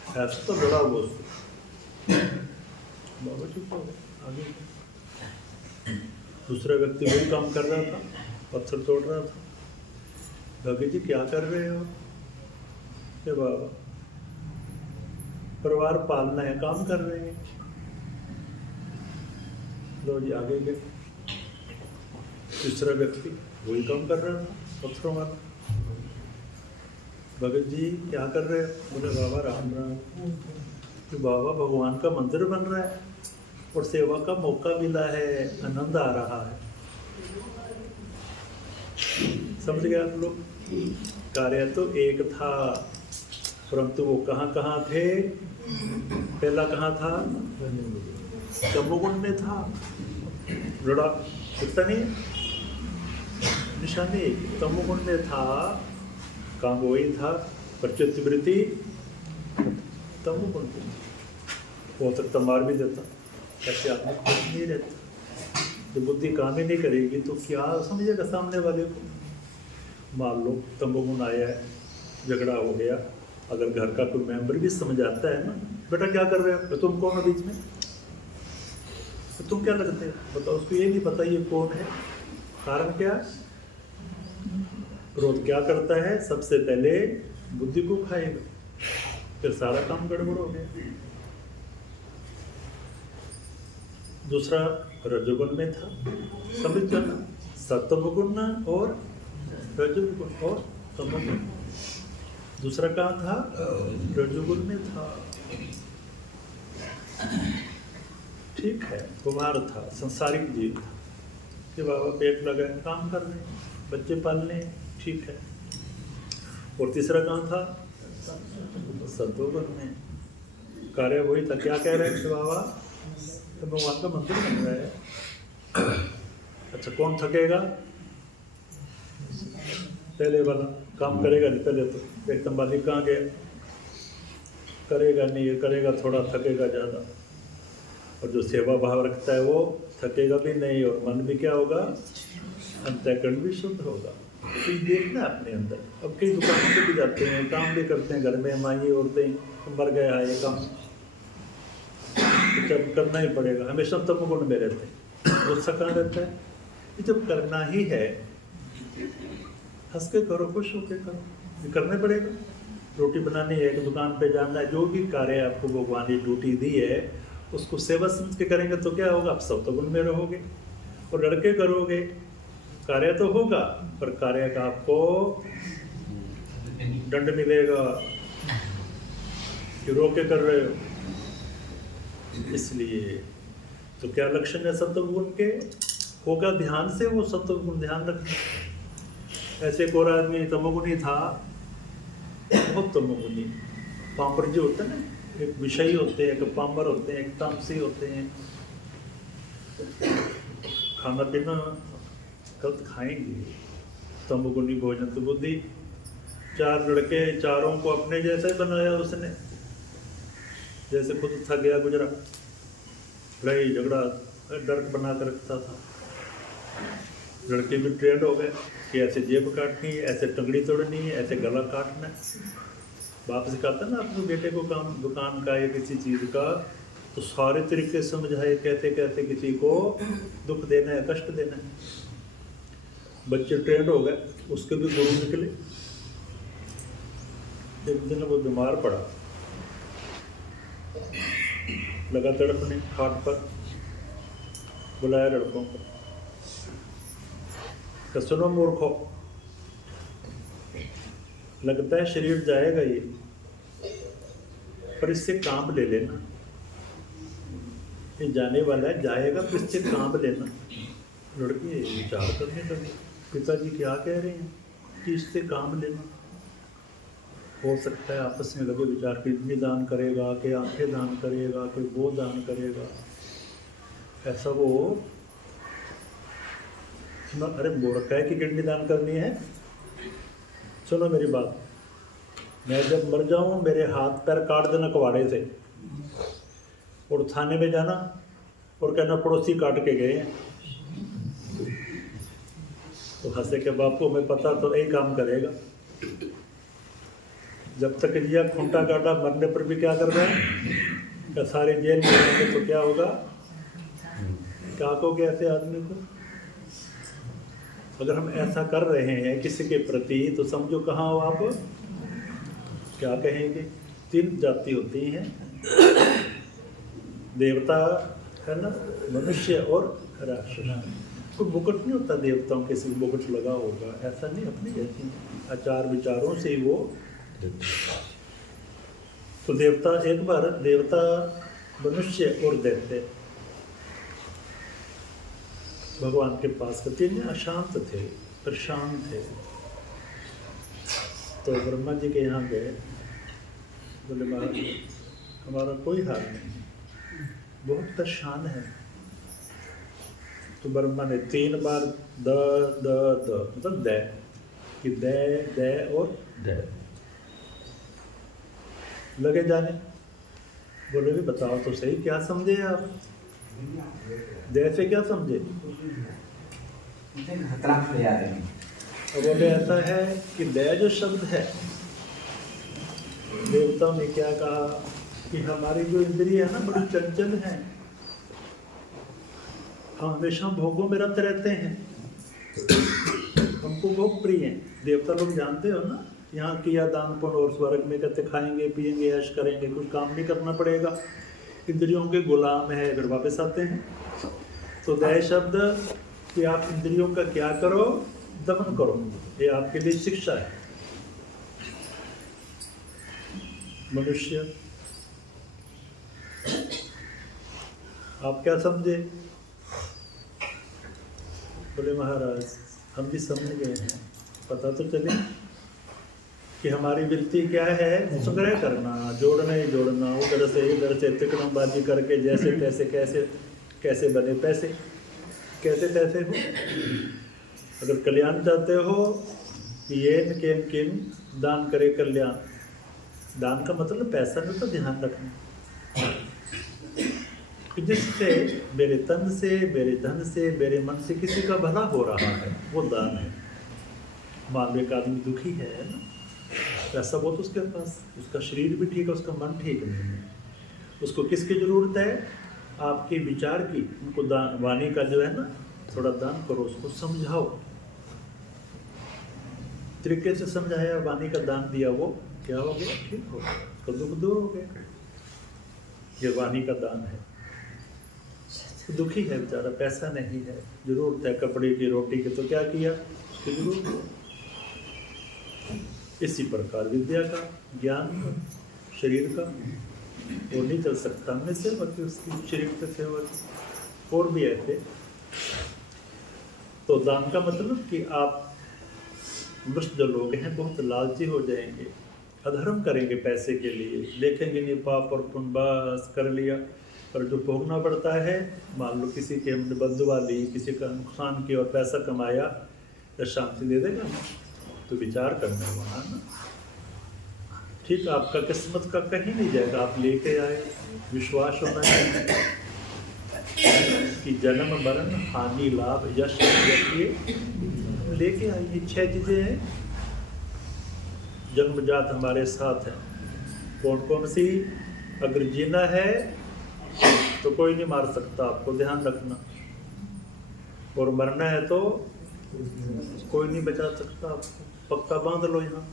ऐसा तो बड़ा वो बाबा चुप हो गए। आगे दूसरा व्यक्ति वही काम कर रहा था, पत्थर तोड़ रहा था। भगत जी क्या कर रहे हो कि बाबा परिवार पालना है, काम कर रहे हैं। लो जी आगे गए, तीसरा व्यक्ति वही काम कर रहा था, पत्थरों वाला। भगत जी क्या कर रहे हो, बोले बाबा राम राम। कि बाबा भगवान का मंदिर बन रहा है और सेवा का मौका मिला है, आनंद आ रहा है। समझ गए आप लोग, कार्य तो एक था परंतु वो कहाँ कहाँ थे। पहला कहाँ था, तमोगुण में था, लड़ा दिखता नहीं निशानी, तमोगुण में था, काम वही था, प्रचित्त वृत्ति तमोगुण में हो सकता मार भी देता, ऐसे आदमी खुश नहीं रहता। जब बुद्धि काम ही नहीं करेगी तो क्या समझेगा सामने वाले को। मान लो तमोगुण आया है, झगड़ा हो गया, अगर घर का कोई मेंबर भी समझ आता है ना, बेटा क्या कर रहे हो, तो तुम कौन हो बीच में, तो तुम क्या लगते हो बताओ, उसको ये नहीं पता ये कौन है। कारण क्या, क्रोध क्या करता है, सबसे पहले बुद्धि को खाएगा, फिर सारा काम गड़बड़ हो गया। दूसरा रजोगुण में था, समझ जाना, सत्वगुण और रजोगुण और तमोगुण। दूसरा कहाँ था, रजोगुण में था। ठीक है, कुमार था, संसारिक जीव था कि बाबा पेट लगाए काम कर रहे हैं, बच्चे पालने, ठीक है। और तीसरा कहाँ था, सत्वगुण में, कार्य वही था। क्या कह रहे हैं कि बाबा तो भगवान का मंदिर बन रहा है। अच्छा कौन थकेगा, पहले वाला काम करेगा नहीं, पहले तो एकदम मालिक कहाँ गया, करेगा नहीं, ये करेगा थोड़ा, थकेगा ज़्यादा। और जो सेवा भाव रखता है वो थकेगा भी नहीं और मन भी क्या होगा, अंतःकरण भी शुद्ध होगा। तो ये देखना अपने अंदर। अब कई दुकानों पे भी जाते हैं, काम भी करते हैं, घर में माई औरतें, मर गया है ये काम, तो जब करना ही पड़ेगा, हमेशा तमोगुण में रहते हैं। गुस्सा कहाँ रहता है, ये जब करना ही है हंस के करो, खुश होकर करो, ये करना पड़ेगा। रोटी बनानी है, एक दुकान पे जाना है, जो भी कार्य आपको भगवान ने ड्यूटी दी है उसको सेवा समझ के करेंगे तो क्या होगा, आप सत्वगुण में रहोगे और लड़के करोगे, कार्य तो होगा पर कार्य का आपको दंड मिलेगा कि रोके कर रहे हो। इसलिए तो क्या लक्षण है सत्वगुण के, होगा ध्यान से वो सत्वगुण ध्यान रखना। ऐसे एक और आदमी तमोगुणी था, बहुत तमोगुणी, पामर जो होते हैं ना, एक विषयी होते हैं, एक पामर होते हैं, एक तामसी होते हैं। खाना पीना गलत खाएंगे, तमोगुणी भोजन तो बुद्धि। चार लड़के, चारों को अपने जैसा ही बनाया उसने, जैसे खुद थक गया गुजरा, लड़ाई झगड़ा डर बना कर रखता था। लड़के भी ट्रेंड हो गए कि ऐसे जेब काटनी है, ऐसे टंगड़ी तोड़नी है, ऐसे गला काटना है। बाप सिखाता है ना अपने बेटे को काम दुकान का या किसी चीज़ का, तो सारे तरीके समझाए कैसे कैसे किसी को दुख देना है, कष्ट देना है। बच्चे ट्रेंड हो गए, उसके भी गुरु निकले। एक दिन वो बीमार पड़ा, लगा तड़पने, खाट पर बुलाया लड़कों को, तो सुनो मूर्खों, लगता है शरीर जाएगा ये, पर इससे काम ले लेना, ये जाने वाला है, जाएगा पर इससे काम लेना। लड़के विचार करने लगे, पिताजी क्या कह रहे हैं कि इससे काम लेना। हो सकता है आपस में लगे विचार, किडनी दान करेगा, कि आंखें दान करेगा, कि वो दान करेगा। ऐसा वो अरे मूर्ख है कि किडनी दान करनी है? सुनो मेरी बात, मैं जब मर जाऊं मेरे हाथ पैर काट देना कबाड़े से, और थाने में जाना और कहना पड़ोसी काट के गए हैं। तो हंसे के बापू में पता तो यही काम करेगा। जब तक जिया खूंटा काटा, मरने पर भी क्या कर रहा है? क्या सारे जेल में रहेंगे तो क्या होगा? क्या कहोगे ऐसे आदमी को? अगर हम ऐसा कर रहे हैं किसी के प्रति तो समझो कहाँ हो आप, क्या कहेंगे? 3 जाति होती हैं, देवता है ना, मनुष्य और राक्षस। कोई मुकुट नहीं होता देवताओं के, सिर्फ मुकुट लगा होगा ऐसा नहीं, अपनी जैसी आचार विचारों से ही वो। तो देवता, एक बार देवता, मनुष्य और दैत्य भगवान के पास गए। तीनों अशांत थे, परेशान थे। तो ब्रह्मा जी के यहाँ गए, बोले महाराज हमारा कोई हाल नहीं, बहुत परेशान है। तो ब्रह्मा ने 3 बार द मतलब दे कि दे और दे लगे जाने। बोले भी बताओ तो सही, क्या समझे आप? दे से क्या समझे? अब बोले ऐसा है कि दया जो शब्द है, देवताओं ने क्या कहा कि हमारी जो इंद्रिय है ना बड़ी चंचल है, हम हमेशा भोगों में रत रहते हैं, हमको भोग प्रिय हैं। देवता लोग जानते हो ना, यहाँ किया दान पुण्य और स्वर्ग में कहते खाएंगे पिएंगे ऐश करेंगे, कुछ काम नहीं करना पड़ेगा, इंद्रियों के गुलाम है, फिर वापस आते हैं। तो दया शब्द कि आप इंद्रियों का क्या करो? दमन करो, ये आपके लिए शिक्षा है। मनुष्य, आप क्या समझे? बोले महाराज हम भी समझ गए हैं, पता तो चले कि हमारी वृत्ति क्या है? संग्रह करना, जोड़ना ही जोड़ना, उधर से इधर से तिकड़मबाजी करके जैसे तैसे, कैसे बने पैसे, कैसे तैसे हो। अगर कल्याण चाहते हो येन केन किन दान करे कल्याण। दान का मतलब पैसा में तो ध्यान रखना कि जिससे मेरे तन से, मेरे धन से, मेरे मन से किसी का भला हो रहा है, वो दान है। मान लो एक आदमी दुखी है ना, पैसा बहुत उसके पास, उसका शरीर भी ठीक है, उसका मन ठीक नहीं है, उसको किसकी जरूरत है? आपके विचार की। उनको दान, वाणी का जो है ना, थोड़ा दान करो, उसको समझाओ, तरीके से समझाया, वाणी का दान दिया, वो क्या हो गया? ठीक हो गया, उसका दुख दूर हो गया। ये वाणी का दान है। दुखी है बेचारा, पैसा नहीं है, जरूरत है कपड़े की, रोटी की, तो क्या किया? उसकी जरूरत है। इसी प्रकार विद्या का, ज्ञान का, शरीर का, वो नहीं चल सकता, हमने सेवा की उसकी, शरीर से सेवा की, और भी ऐसे। तो दान का मतलब कि आप मनुष्य जो लोग हैं बहुत लालची हो जाएंगे, अधर्म करेंगे पैसे के लिए, देखेंगे नहीं पाप और पुण्य, बस कर लिया। पर जो भोगना पड़ता है, मान लो किसी के हमने बददुआ ली, किसी का नुकसान किया और पैसा कमाया, तो शांति दे देगा? तो विचार करना वहाँ ना, ठीक, आपका किस्मत का कहीं नहीं जाएगा, आप लेके आए। विश्वास होना चाहिए कि जन्म मरण हानि लाभ यश लेके आइए। 6 चीजें हैं जन्मजात हमारे साथ है। कौन कौन सी? अगर जीना है तो कोई नहीं मार सकता आपको, ध्यान रखना, और मरना है तो कोई नहीं बचा सकता आपको, पक्का बांध लो यहाँ,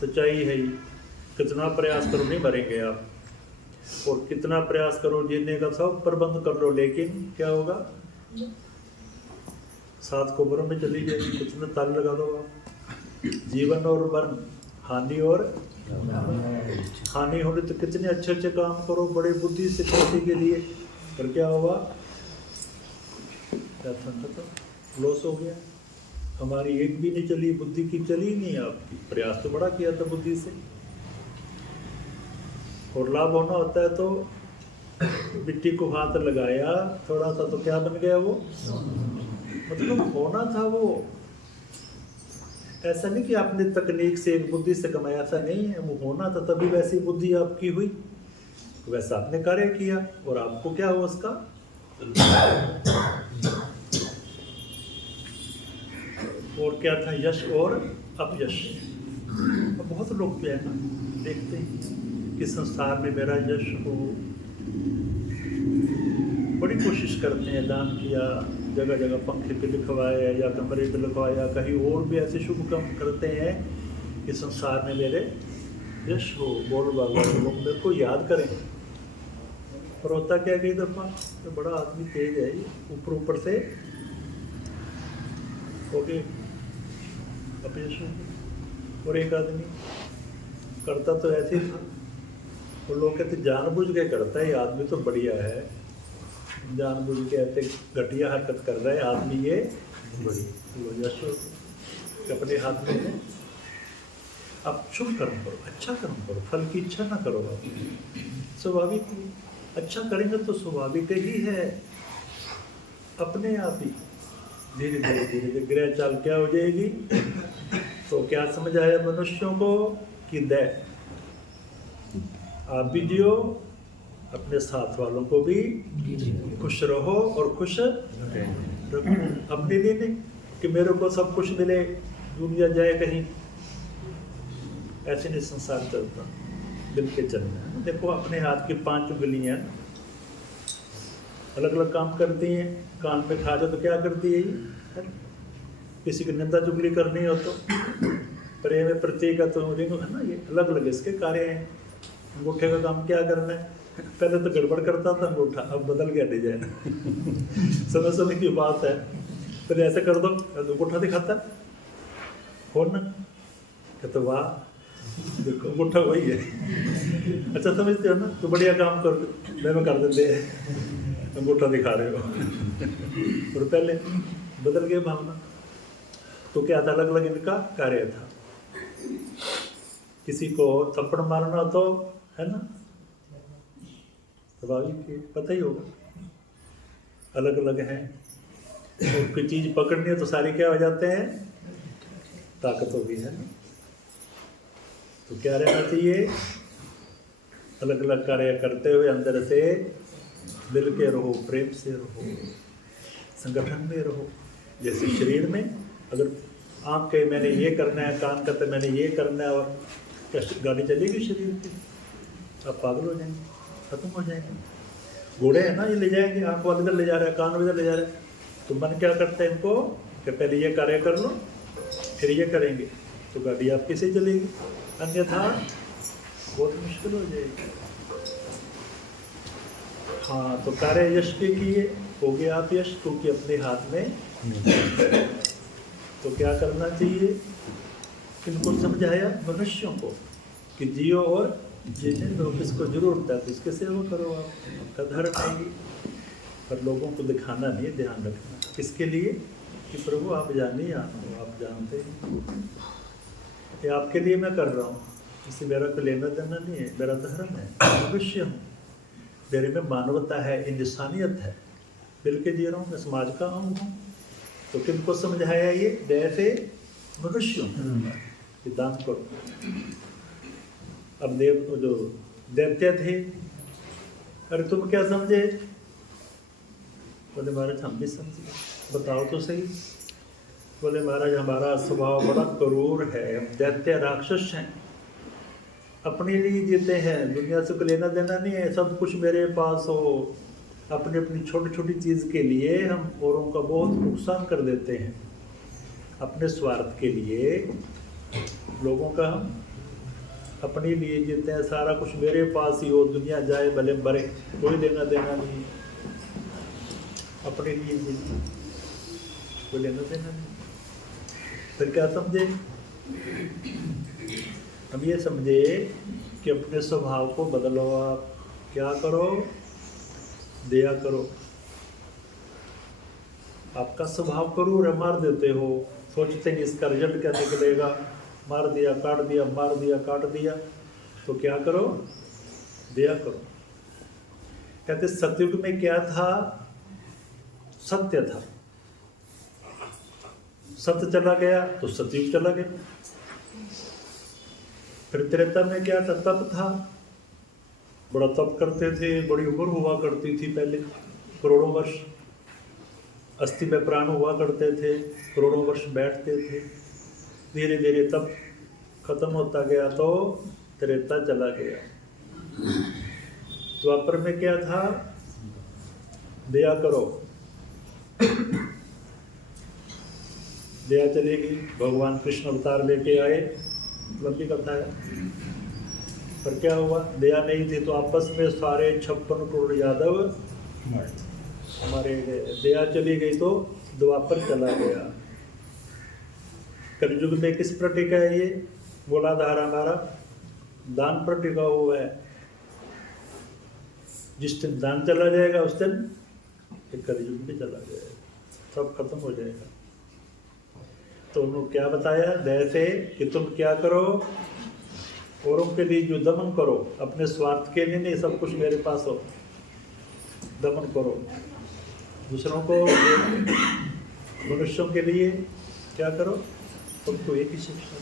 सच्चाई है ये। कितना प्रयास करो नहीं मरेंगे आप, और कितना प्रयास करो जीने का, सब प्रबंध कर लो, लेकिन क्या होगा? 7 कोबरों में चली जाएगी, कुछ में ताल लगा दो आप। जीवन और मरण, हानि और हानि होने तो कितने अच्छे अच्छे काम करो बड़े बुद्धि से पैसे के लिए, पर क्या हुआ? लॉस हो गया। हमारी एक भी नहीं चली, बुद्धि की चली नहीं, आपकी प्रयास तो बड़ा किया था बुद्धि से, और लाभ होना होता है तो मिट्टी को हाथ लगाया थोड़ा सा, तो क्या बन गया वो? मतलब होना था वो, ऐसा नहीं कि आपने तकनीक से एक बुद्धि से कमाया, ऐसा नहीं है। वो होना था तभी वैसी बुद्धि आपकी हुई, वैसा आपने कार्य किया और आपको क्या हुआ उसका। और क्या था, यश और अपयश। अब बहुत लोग जो है ना देखते हैं कि संसार में मेरा यश हो, बड़ी कोशिश करते हैं, दान किया, जगह जगह पंखे पे लिखवाया या कमरे पे लिखवाया, कहीं और भी ऐसे शुभ काम करते हैं कि संसार में मेरे यश हो, बोल बाला लोग मेरे को याद करें। पर होता क्या, कई दफ़ा तो बड़ा आदमी तेज है, ऊपर ऊपर से हो गए अपयश हो गए। और एक आदमी करता तो ऐसे ही था, वो लोग कहते जानबूझ के करता है, ये आदमी तो बढ़िया है, जानबूझ के ऐसे घटिया हरकत कर रहा है आदमी, ये बढ़िया यश अपने हाथ में है। आप शुभ कर्म करो, अच्छा कर्म करो, फल की इच्छा ना करो। आप स्वाभाविक अच्छा करेंगे तो स्वाभाविक ही है, अपने आप ही धीरे धीरे धीरे धीरे ग्रह चाल क्या हो जाएगी। तो क्या समझ आया मनुष्यों को कि दे आप भी जियो, अपने साथ वालों को भी खुश रहो और खुश रखो। अपने लिए नहीं कि मेरे को सब कुछ मिले, दुनिया जाए कहीं, ऐसे नहीं संसार चलता, दिल के चलना है। देखो अपने हाथ की 5 उंगलियां अलग अलग काम करती हैं। कान पे खा जाओ तो क्या करती है ये, किसी की निंदा चुगली करनी हो तो, प्रेम प्रतीक है तो है ना, ये अलग अलग इसके कार्य हैं। अंगूठे का काम क्या करना है, पहले तो गड़बड़ करता था अंगूठा, अब बदल गया डिजाइन। समय समय की बात है, पहले ऐसे कर दो, अंगूठा दिखाता हो ना, कहते वाह देखो अंगूठा वही है। अच्छा समझते हो ना, तो बढ़िया काम कर मैं कर देते हैं, अंगूठा दिखा रहे हो। और पहले बदल गए भावना। तो क्या था, अलग अलग इनका कार्य था। किसी को थप्पड़ मारना तो है ना, स्वाभाविक पता ही होगा, अलग अलग हैं। तो कोई चीज़ पकड़नी है तो सारी क्या हो जाते हैं, ताकत होगी, है ना। तो क्या रहना चाहिए, अलग अलग कार्य करते हुए अंदर से मिल के रहो, प्रेम से रहो, संगठन में रहो। जैसे शरीर में अगर आँख के मैंने ये करना है, कान का तो मैंने ये करना है, और गाड़ी चलेगी शरीर की, आप पागल हो जाएंगे, खत्म हो जाएंगे। घोड़े हैं ना, ये ले जाएंगे, आँख वाले इधर ले जा रहा है, कान इधर ले जा रहा है, तो मन क्या करता है इनको कि पहले ये कार्य कर लो फिर ये करेंगे, तो गाड़ी आपकी सही चलेगी, अन्यथा बहुत मुश्किल हो जाएगी। हाँ, तो कार्य यश के किए हो गए आप यश, क्योंकि अपने हाथ में। तो क्या करना चाहिए, इनको समझाया मनुष्यों को कि जियो और जीने दो, किसको जरूरत है तो उसके सेवा करो, आपका धर्म है ये। पर लोगों को दिखाना नहीं, ध्यान रखना किसके लिए, कि प्रभु आप जानिए, आप जानते हैं, ये आपके लिए मैं कर रहा हूँ, इससे मेरा कोई लेना देना नहीं है, मेरा धर्म है, मनुष्य हूँ, मेरे में मानवता है, इंसानियत है, मिल के जी रहा हूँ, मैं समाज का अंग हूँ। तो किनको समझाया ये, जैसे मनुष्यों कि दान करो। अब देव जो दैत्य थे, अरे तुम क्या समझे, बोले महाराज हम भी समझे, बताओ तो सही। बोले महाराज हमारा स्वभाव बड़ा क्रूर है, हम दैत्य राक्षस हैं, अपने लिए जीते हैं, दुनिया से कोई लेना देना नहीं है, सब कुछ मेरे पास हो, अपनी अपनी छोटी छोटी चीज़ के लिए हम औरों का बहुत नुकसान कर देते हैं, अपने स्वार्थ के लिए लोगों का हम अपने लिए जीते हैं, सारा कुछ मेरे पास ही हो, दुनिया जाए भले भरे, कोई लेना देना नहीं, अपने लिए जीते, कोई लेना देना नहीं। फिर क्या समझे, हम ये समझे कि अपने स्वभाव को बदलो, आप क्या करो, दया करो। आपका स्वभाव क्रूर है, मार देते हो, सोचते हैं इसका रिजल्ट क्या निकलेगा, मार दिया काट दिया, मार दिया काट दिया, तो क्या करो, दया करो। कहते सतयुग में क्या था, सत्य था, सत्य चला गया तो सतयुग चला गया। फिर त्रेता में क्या था? तप था, बड़ा तप करते थे, बड़ी उम्र हुआ करती थी पहले, करोड़ों वर्ष अस्थि में प्राण हुआ करते थे, करोड़ों वर्ष बैठते थे। धीरे धीरे तप खत्म होता गया तो त्रेता चला गया। द्वापर में क्या था? दया करो, दया चलेगी। भगवान कृष्ण अवतार लेके आए, लंबी कथा है। पर क्या हुआ? दया नहीं थी तो आपस में सारे 56 करोड़ यादव मारे गए। दया चली गई तो द्वापर चला गया। कलयुग में किस पर टिका है ये मूलाधार? हमारा दान पर टिका हुआ है। जिस दिन दान चला जाएगा उस दिन कलयुग भी चला जाएगा, सब खत्म हो जाएगा। तो उन्होंने क्या बताया दया से कि तुम क्या करो? औरों के लिए जो दमन करो, अपने स्वार्थ के लिए नहीं, सब कुछ मेरे पास हो, दमन करो। दूसरों को, मनुष्यों के लिए क्या करो? तुमको एक ही शिक्षा।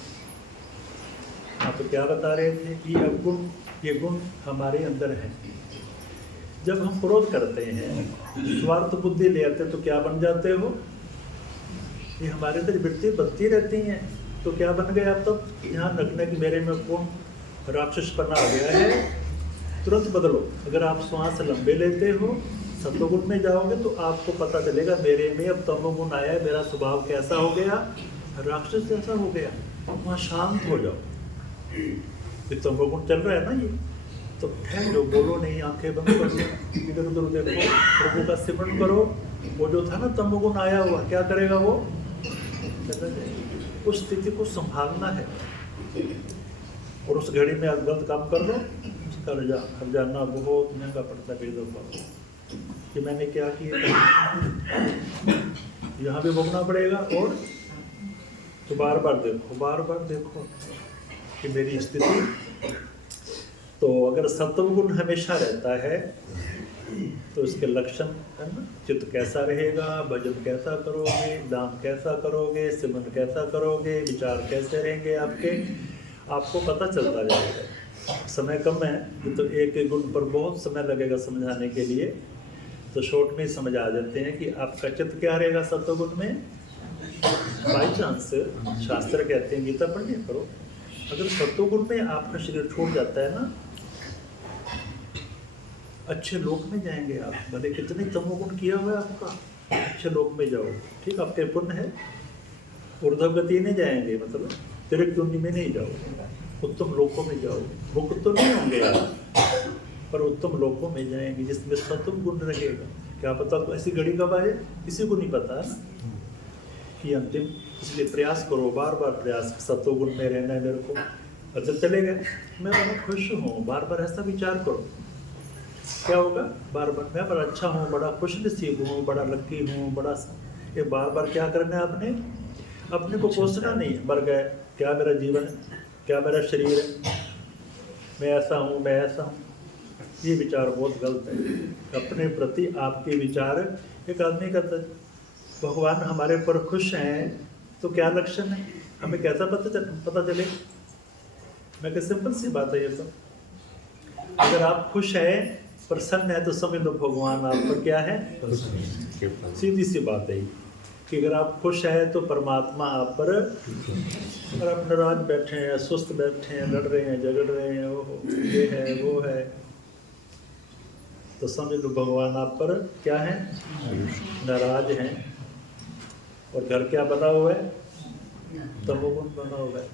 हाँ, तो क्या बता रहे थे कि अवगुण, ये गुण हमारे अंदर है। जब हम क्रोध करते हैं, स्वार्थ बुद्धि ले आते तो क्या बन जाते हो? ये हमारे अंदर वृत्ति बनती रहती हैं। तो क्या बन गए आप? तो ध्यान रखने कि मेरे में कौन राक्षसपना आ गया है, तुरंत बदलो। अगर आप श्वास लंबे लेते हो, सत्वगुण में जाओगे तो आपको पता चलेगा मेरे में अब तमोगुण आया है, मेरा स्वभाव कैसा हो गया, राक्षस जैसा हो गया। वहाँ शांत हो जाओ। ये तमोगुण चल रहा है ना, ये तो ठहर जो, बोलो नहीं, आंखें बंद करो, इधर उधर देखो, प्रभु का सिमरन करो। वो जो था ना तमोगुण आया हुआ, क्या करेगा वो? उस स्थिति को संभालना है। और उस घड़ी में आप गलत काम कर लो, उसका हर्जाना बहुत महंगा पड़ता है। बेदो कि मैंने क्या किया, यहाँ भी भोगना पड़ेगा। और तो बार बार देखो कि मेरी स्थिति। तो अगर सत्वगुण हमेशा रहता है तो इसके लक्षण है ना, चित्त कैसा रहेगा, भजन कैसा करोगे, दान कैसा करोगे, सिमरन कैसा करोगे, विचार कैसे रहेंगे आपको पता चलता जाएगा। समय कम है तो एक एक गुण पर बहुत समय लगेगा समझाने के लिए, तो शॉर्ट में समझ आ जाते हैं कि आपका चित्त क्या रहेगा सत्वगुण में। बाई चांस शास्त्र कहते हैं, गीता पढ़ लिया करो, अगर सत्वगुण में आपका शरीर छोड़ जाता है ना, अच्छे लोक में जाएंगे आप। भले कितने तमोगुण किया हुआ है आपका, अच्छे लोक में जाओ, ठीक, आपके पुण्य है। ऊर्ध्व गति नहीं जाएंगे, मतलब तिरक योनि में नहीं जाओ, उत्तम लोकों में जाओ। मुक्त तो नहीं होंगे आप, पर उत्तम लोकों में जाएंगे जिसमें सत्व गुण रहेगा। क्या पता तो ऐसी घड़ी कब आए, किसी को नहीं पता कि अंतिम। इसलिए प्रयास करो, बार बार प्रयास, सत्व गुण में रहना है मेरे को। अच्छा चले गए, मैं बड़ा खुश हूँ, बार बार ऐसा विचार करो, क्या होगा? बार बार मैं बड़ा अच्छा हूँ, बड़ा खुश नसीब हूँ, बड़ा लकी हूँ, बड़ा। ये बार बार क्या करना है आपने? अपने को कोसना नहीं। मर गए, क्या मेरा जीवन है, क्या मेरा शरीर है, मैं ऐसा हूँ, मैं ऐसा हूँ, ये विचार बहुत गलत है। अपने प्रति आपके विचार, एक आदमी कहता है भगवान हमारे पर खुश हैं तो क्या लक्षण है, हमें कैसा पता चले? मैं क्या सिंपल सी बात है ये तो। अगर आप खुश हैं, प्रसन्न है, तो समझ लो भगवान आप पर क्या है, सीधी सी बात है कि अगर आप खुश हैं तो परमात्मा आप पर। अगर आप नाराज बैठे हैं, सुस्त बैठे हैं, लड़ रहे हैं, झगड़ रहे हैं, ये है वो है, तो समझ लो भगवान आप पर क्या है, नाराज हैं। और घर क्या बना हुआ है, तमोगुण बना हुआ है।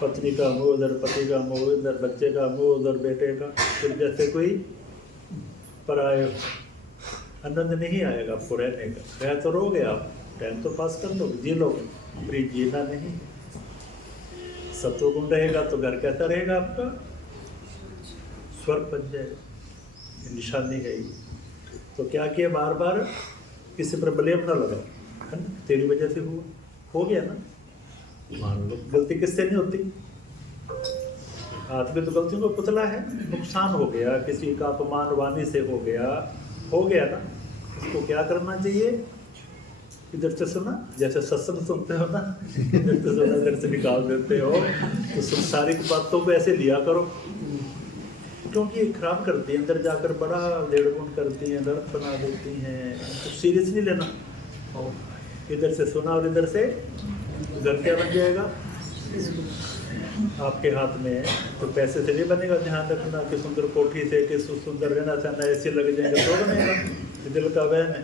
पत्नी का मुँह उधर, पति का मुँह इधर, बच्चे का मुँह उधर, बेटे का, फिर जैसे कोई पराये। आनंद नहीं आएगा आपको रहने का। रह तो रोगे आप, टाइम तो पास कर लो, जी लो, फ्री जीना नहीं। सत्वगुण रहेगा तो घर कैसा रहेगा आपका, स्वर्ग बन जाएगा। निशानी है ये। तो क्या किया, बार बार किसी पर ब्लेम ना लगाओ, है ना, तेरी वजह से हुआ, हो गया ना, मान लो। गलती किससे नहीं होती, आदमी तो गलतियों का पुतला है। नुकसान हो गया, किसी का अपमान वाणी से हो गया ना, उसको क्या करना चाहिए, इधर से सुना, जैसे सत्संग सुनते हो ना, इधर से सुना इधर से निकाल देते हो। तो संसारिक बातों को ऐसे लिया करो, क्योंकि ये खराब करती है, अंदर जाकर बड़ा देड़गुण करती हैं, दर्द बना देती हैं। तो सीरियस नहीं लेना। इधर से सुना और इधर से घर क्या बन जाएगा आपके हाथ में है। तो पैसे से नहीं बनेगा, ध्यान रखना कि सुंदर कोठी से कि सुंदर रहना चाहना ऐसे लग जाएंगे तो बनेगा। दिल का वहम है।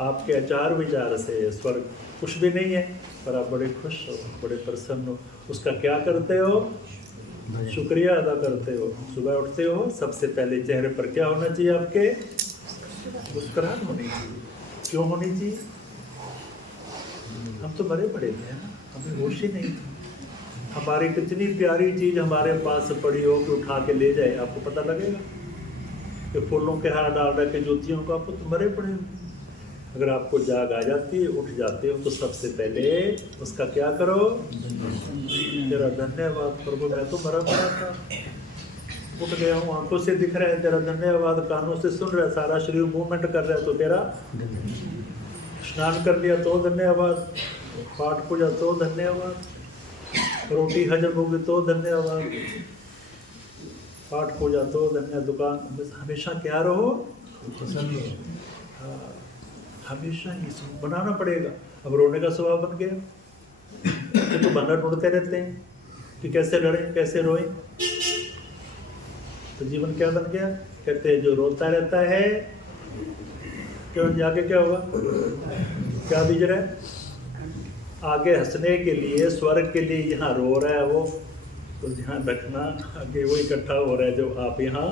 आपके आचार विचार से स्वर्ग कुछ भी नहीं है, पर आप बड़े खुश हो, बड़े प्रसन्न हो। उसका क्या करते हो? शुक्रिया अदा करते हो। सुबह उठते हो, सबसे पहले चेहरे पर क्या होना चाहिए? आपके मुस्कुराहट होनी चाहिए। क्यों होनी चाहिए? हम तो बड़े पड़े थे ना, हमें होश ही नहीं था। हमारी कितनी प्यारी चीज़ हमारे पास पड़ी हो कि उठा के ले जाए, आपको पता लगेगा? कि फूलों के हार डाल रखे ज्योतियों को, आपको तो मरे पड़े हो। अगर आपको जाग आ जाती है, उठ जाते हो, तो सबसे पहले उसका क्या करो? तेरा धन्यवाद प्रभु, मैं तो मरा पड़ा था, उठ गया हूँ, आंखों से दिख रहा है, तेरा धन्यवाद, कानों से सुन रहा है, सारा शरीर मूवमेंट कर रहा है, तो तेरा स्नान कर लिया तो धन्यवाद, पाठ पूजा तो धन्यवाद, रोटी हजम होगी तो धन्यवाद, पाठ पूजा तो धन्यवाद। दुकान हमेशा क्या रहो? हाँ, हमेशा ही बनाना पड़ेगा। अब रोने का स्वभाव बन गया तो बंदर ढूंढते रहते हैं कि कैसे लड़ें, कैसे रोएं। तो जीवन क्या बन गया? कहते हैं जो रोता रहता है, क्यों जाके क्या होगा? क्या बीज रहा है? आगे हंसने के लिए, स्वर्ग के लिए यहाँ रो रहा है वो, तो ध्यान रखना आगे वो इकट्ठा हो रहा है जो आप यहाँ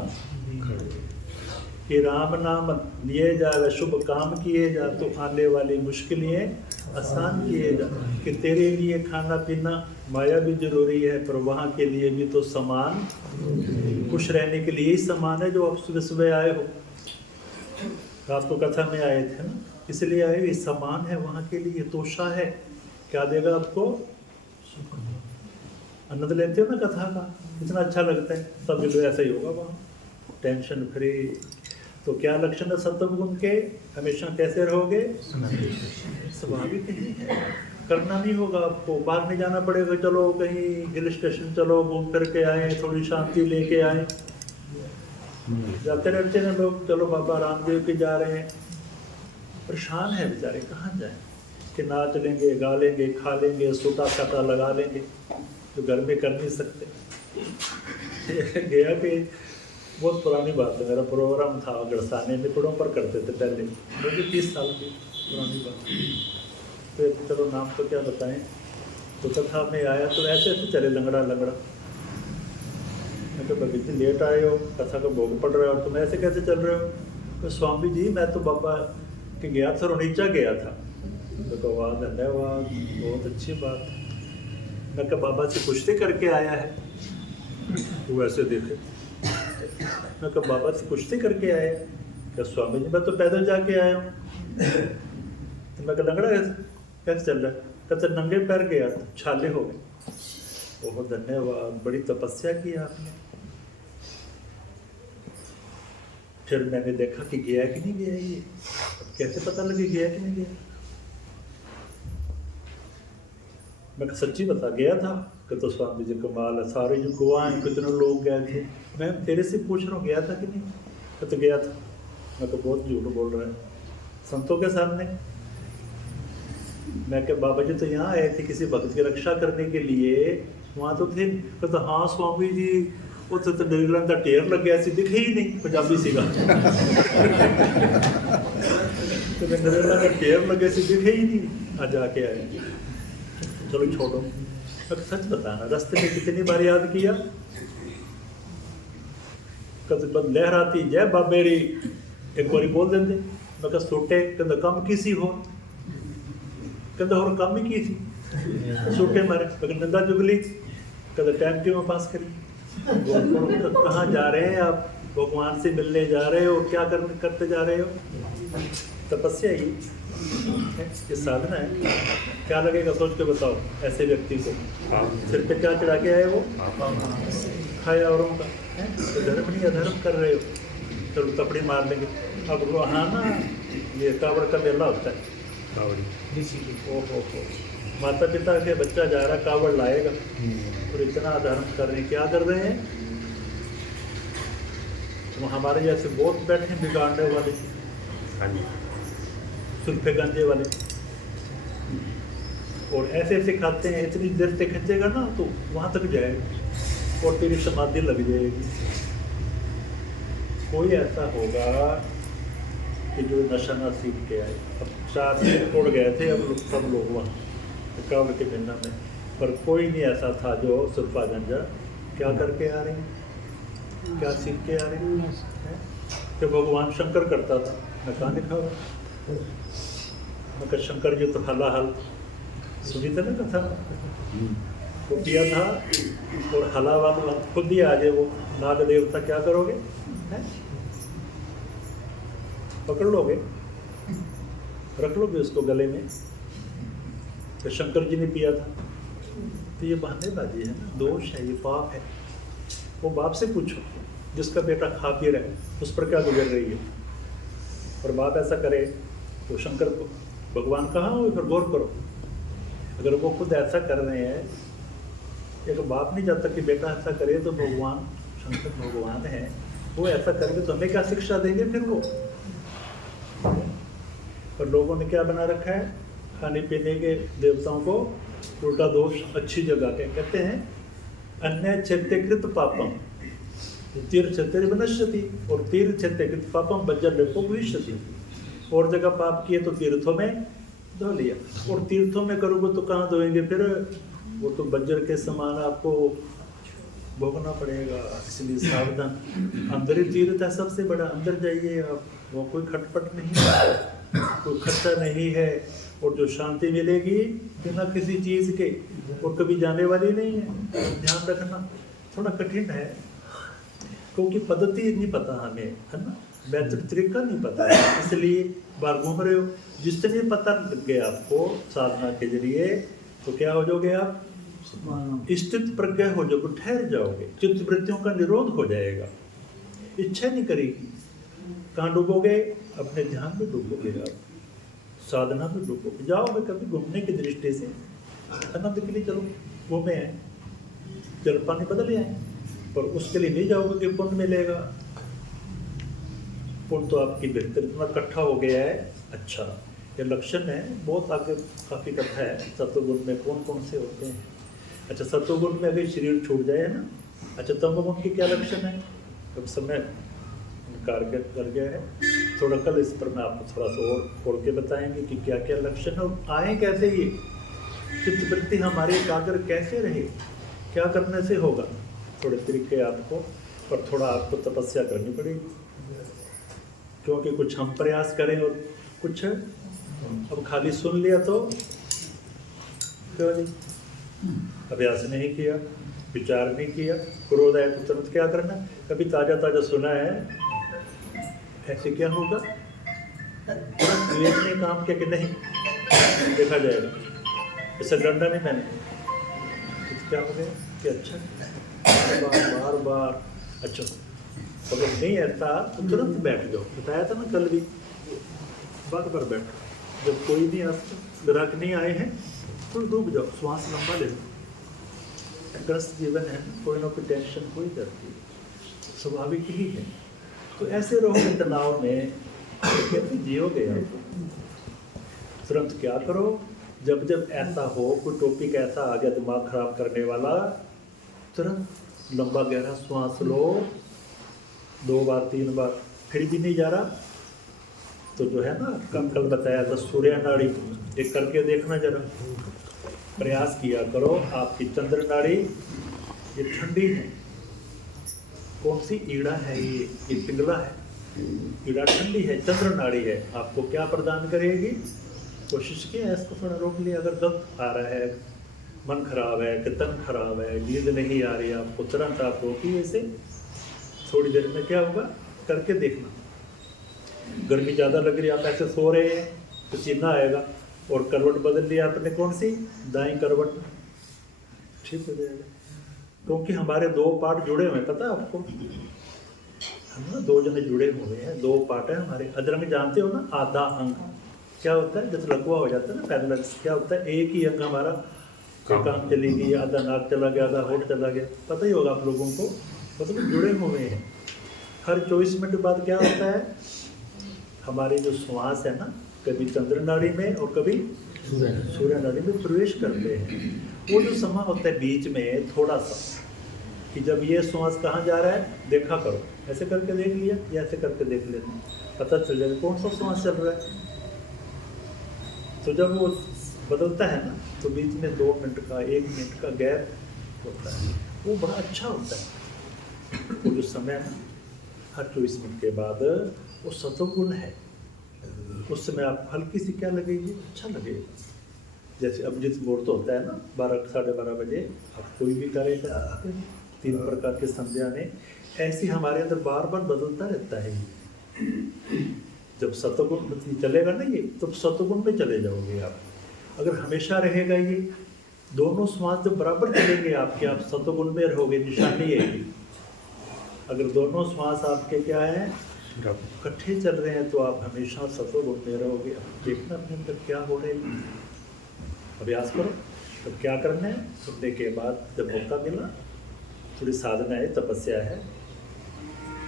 कि राम नाम लिए जा, शुभ काम किए जा, तो आने वाली मुश्किलें आसान किए जा। कि तेरे लिए खाना पीना माया भी जरूरी है, पर वहाँ के लिए भी तो सामान, खुश रहने के लिए ही सामान है। जो आप सुबह सुबह आए हो, रात को कथा में आए थे ना, इसलिए आए हुए सामान है वहाँ के लिए, तोशा है। क्या देगा आपको? आनंद लेते हो ना कथा का, इतना अच्छा लगता है। सब लोग ऐसा ही होगा वहाँ, टेंशन फ्री। तो क्या लक्षण है सत्संग गुण के? हमेशा कैसे रहोगे? स्वाभाविक ही है, करना नहीं होगा आपको, बाहर नहीं जाना पड़ेगा। चलो कहीं हिल स्टेशन चलो, घूम फिर के आए, थोड़ी शांति लेके आए। जाते रहते हैं लोग, चलो बाबा रामदेव के जा रहे हैं, परेशान है बेचारे, कहाँ जाए? कि नाच लेंगे, गा लेंगे, खा लेंगे, सूटा साटा लगा लेंगे, जो घर में कर नहीं सकते। गया कि बहुत पुरानी बात है, मेरा प्रोग्राम था गड़साने में, पेड़ों पर करते थे पहले, मुझे 30 साल की पुरानी बात। तो चलो नाम तो क्या बताएं। तो कथा में आया तो ऐसे ऐसे चले लंगड़ा लंगड़ा। मैं तो बगीच लेट आए हो, कथा का भोग पड़ रहा है और तुम ऐसे कैसे चल रहे हो? तो स्वामी जी मैं तो बाबा के गया था, रोनीचा गया था। तो कहा वाह धन्यवाद, बहुत अच्छी बात। मैं कहा बाबा से पुष्टि करके आया है? वो ऐसे देखे। मैं कहा बाबा से पुष्टि करके आया? क्या स्वामी जी मैं तो पैदल जाके आया हूँ। तो मैं कहा लंगड़ा कैसे चल रहा है? कहते नंगे पैर गया, छाले हो गए। बहुत धन्यवाद, बड़ी तपस्या की आपने। फिर मैंने देखा कि गया कि नहीं गया ये, अब कैसे पता लगे गया कि नहीं गया? मैं सच्ची बता गया था? कहते तो स्वामी जी कमाल है, सारे जो गवाह हैं कितने लोग गए थे, मैं तेरे से पूछ रहा हूँ गया था कि नहीं? कहते गया था। मैं तो बहुत झूठ बोल रहा है संतों के सामने। मैं क्या बाबा जी तो यहाँ आए थे किसी भक्त की रक्षा करने के लिए, वहाँ तो थे? कहते हाँ स्वामी जी वो तो नीलम का ढेर लग गया सी, दिखे ही नहीं, पंजाबी सीगा। तो नीलम का ढेर लगे सी, दिखे ही नहीं, आज आके आए। चलो छोड़ो, सच बताना रास्ते में कितनी बार याद किया? कद लहराती जय बाबेरी एक बारी बोल देंगे। मैं कहा सोटे कहते कम की सी हो, कहते और कम ही की थी सोटे मारे। लेकिन नंदा जुगली कहते टाइम क्यों पास करी? कहाँ जा रहे हैं आप? भगवान से मिलने जा रहे हो? क्या करते जा रहे हो? तपस्या ही ये साधना है। क्या लगेगा सोच के बताओ ऐसे व्यक्ति को? सिर पे क्या चढ़ा के आए वो? खाया औरों का, तो धर्म नहीं अधर्म कर रहे हो। चलो तपड़ी मार लेंगे। अब वहाँ ना ये कावड़ का मेला होता है, कावड़ी। ऋषि की। ओहो हो, माता पिता के बच्चा जा रहा कावड़ लाएगा और इतना धर्म कर रहे हैं, क्या कर रहे हैं? तो हमारे जैसे बहुत बैठे हैं बिगाड़ने वाले, हाँ जी। सुल्फे गंजे वाले, और ऐसे ऐसे खाते हैं, इतनी देर से खींचेगा ना तो वहाँ तक जाएगा और तेरी समाधि लग जाएगी। कोई ऐसा होगा कि जो नशा ना सीख के आए। अब 4 दिन तोड़ गए थे अब सब लोग वहाँ कावड़ के भिन्ना में, पर कोई नहीं ऐसा था जो सुल्फा गंजा क्या करके आ रहे हैं, क्या सीख के आ रहे हैं। तो भगवान शंकर करता था, मैं कहाँ लिखा हुआ, मैं कहा शंकर जी तो हलाहल सुनी था ना कथा, वो किया था और हलावाल खुद ही आ जाए वो नाग देवता, क्या करोगे? हैं? पकड़ लोगे, रख लोगे उसको गले में। तो शंकर जी ने पिया था, तो ये बहानेबाजी है ना, दोष है, ये पाप है। वो बाप से पूछो जिसका बेटा खा पी रहा है, उस पर क्या गुजर रही है। और बाप ऐसा करे तो शंकर भगवान कहाँ हो, फिर गौर करो। अगर वो खुद ऐसा कर रहे हैं, एक बाप नहीं चाहता कि बेटा ऐसा करे, तो भगवान शंकर भगवान है, वो ऐसा करेंगे तो हमें क्या शिक्षा देंगे फिर वो। पर लोगों ने क्या बना रखा है, खाने पीने के देवताओं को उल्टा दोष अच्छी जगह के कहते हैं अन्य क्षत्यकृत पापम तीर्थ बनश्यति, और तीर्थ क्षत्यकृत पापम वज्रलेपो भविष्यति। और जगह पाप किए तो तीर्थों में धो लिया, और तीर्थों में करोगे तो कहाँ धोएंगे फिर, वो तो वज्र के समान आपको भोगना पड़ेगा। इसलिए सावधान, अंदर ही तीर्थ है सबसे बड़ा, अंदर जाइए आप, वो कोई खटपट नहीं है, कोई खर्चा नहीं है, और जो शांति मिलेगी बिना किसी चीज़ के, और कभी जाने वाली नहीं है। ध्यान रखना, थोड़ा कठिन है क्योंकि पद्धति नहीं पता हमें, है ना, बेहतर तरीका नहीं पता है, इसलिए बार घूम रहे हो। जिस दिन ये पता लग गया आपको साधना के जरिए, तो क्या हो जाओगे आप, स्थित प्रज्ञ हो जाओगे, ठहर जाओगे, चित्त वृत्तियों का निरोध हो जाएगा, इच्छा नहीं करेगी। कहाँ डूबोगे? अपने ध्यान में डूबोगे आप, साधना में डूबोगे। जाओगे कभी घूमने की दृष्टि से, आनंद के लिए चलो घूमे हैं, जल पानी बदल आए, पर उसके लिए नहीं जाओगे कि पुण्य मिलेगा। पुण्य तो आपकी बेहतर इतना इकट्ठा हो गया है। अच्छा, ये लक्षण है, बहुत आगे काफ़ी कथा है सत्वगुण में कौन कौन से होते हैं। अच्छा, सत्वगुण में अगर शरीर छूट जाए ना, अच्छा तमोगुण की क्या लक्षण है, अब समय कार्य कर गया है, थोड़ा कल इस पर मैं आपको थोड़ा सा और खोल के बताएंगे कि क्या क्या लक्षण है और आए कैसे, ये चित्तवृत्ति हमारी एकाग्र कैसे रहे, क्या करने से होगा। थोड़े तरीके आपको, पर थोड़ा आपको तपस्या करनी पड़ेगी, क्योंकि कुछ हम प्रयास करें और कुछ अब खाली सुन लिया तो क्यों नहीं, अभ्यास नहीं किया, विचार नहीं किया, क्रोध आया तो तुरंत क्या करना। कभी ताज़ा ताज़ा सुना है, ऐसे क्या होगा, तुरंत विवेक ने काम किया कि नहीं, देखा जाएगा, इससे डरना नहीं मैंने, तो क्या हो गया कि अच्छा बार बार अच्छा, अगर नहीं ऐसा तो तुरंत बैठ जाओ। बताया था ना कल भी, बार बार बैठो, जब कोई नहीं ग्राहक नहीं आए हैं तो डूब जाओ, श्वास लंबा ले लो। ग्रस्त जीवन है, कोई ना कोई टेंशन हो ही जाती है, स्वाभाविक ही है। तो ऐसे रहोगे तनाव में, कैसे जियोगे आप। तुरंत क्या करो, जब जब ऐसा हो, कोई टॉपिक ऐसा आ गया दिमाग खराब करने वाला, तुरंत लंबा गहरा श्वास लो, 2 बार 3 बार, फिर भी नहीं जा रहा तो जो है ना, कल बताया था सूर्य नाड़ी, एक करके देखना जरा, प्रयास किया करो। आपकी चंद्र नाड़ी ये ठंडी है, कौन सी ईड़ा है, ये पिंगला है, ईड़ा ठंडी है, चंद्र नाड़ी है, आपको क्या प्रदान करेगी। कोशिश किया इसको थोड़ा रोक लिया, अगर दर्द आ रहा है, मन खराब है, तन खराब है, नींद नहीं आ रही, आपको तुरंत आप रोकिए इसे, थोड़ी देर में क्या होगा करके देखना। गर्मी ज़्यादा लग रही है, आप ऐसे सो रहे हैं, पसीना आएगा, और करवट बदल लिया आपने, कौन सी, दाईं करवट, ठीक हो जाएगा। क्योंकि हमारे 2 पार्ट जुड़े हुए हैं, पता है आपको, हम ना 2 जने जुड़े हुए हैं, 2 पार्ट है हमारे। अदरंग जानते हो ना, आधा अंग, क्या होता है, जब लकवा हो जाता है ना पैरालिसिस, क्या होता है, एक ही अंग हमारा काम चली गई, आधा नाक चला गया, आधा होठ चला गया, पता ही होगा आप लोगों को, मतलब जुड़े हुए हैं। हर 24 मिनट बाद क्या होता है, हमारी जो श्वास है ना, कभी चंद्र नाड़ी में और कभी सूर्य नाड़ी में प्रवेश करते हैं। वो जो समय होता है बीच में थोड़ा सा, कि जब ये श्वास कहाँ जा रहा है देखा करो, ऐसे करके देख लिया या ऐसे करके देख लेते, पता चल जाएगा कौन सा श्वास चल रहा है। तो जब वो बदलता है ना, तो बीच में 2 मिनट का 1 मिनट का गैप होता है, वो बड़ा अच्छा होता है। वो जो समय है ना, हर 24 मिनट के बाद वो सतोगुण है, उस समय आप हल्की सी क्या लगेगी, अच्छा लगेगा। जैसे अभिजीत मुहूर्त होता है ना 12 साढ़े 12 बजे, आप कोई भी कार्य कर सकते हैं 3 प्रकार के संध्या में। ऐसे हमारे अंदर बार बार बदलता रहता है ये। जब सतोगुण चलेगा ना ये, तो सतोगुण में चले जाओगे आप। अगर हमेशा रहेगा ये, दोनों श्वास जब बराबर चलेंगे आपके, आप सतोगुण में रहोगे, निशानी है ये। अगर दोनों श्वास आपके क्या है, इकट्ठे चल रहे हैं, तो आप हमेशा सतोगुण में रहोगे। अब देखना अपने अंदर क्या हो रहा है, अभ्यास करो। तो क्या करना है, सुनने के बाद जब मौका मिला, थोड़ी साधना है, तपस्या है,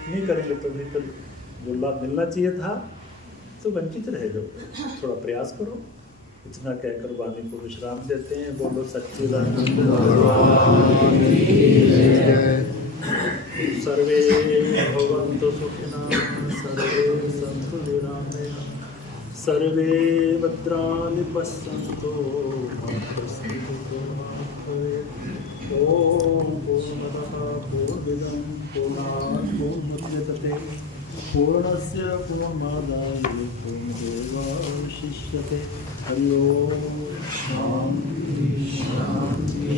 नहीं करेंगे तो भी फिर जो लाभ मिलना चाहिए था तो वंचित रह जाओ। थोड़ा प्रयास करो। इतना कहकर वाणी को विश्राम देते हैं। बोलो सच्चिदानंद सर्वे भवन्तु सुखिनः, सर्वे सन्तु निरामयाः, सर्वे भद्राणि पश्यन्तु मा कश्चित् दुःखं भवेत्। ॐ पूर्णमदः पूर्णमिदं पूर्णात् पूर्णमुदच्यते पूर्णस्य पूर्णमादाय पूर्णमेवावशिष्यते। हरि ओम शांति शांति।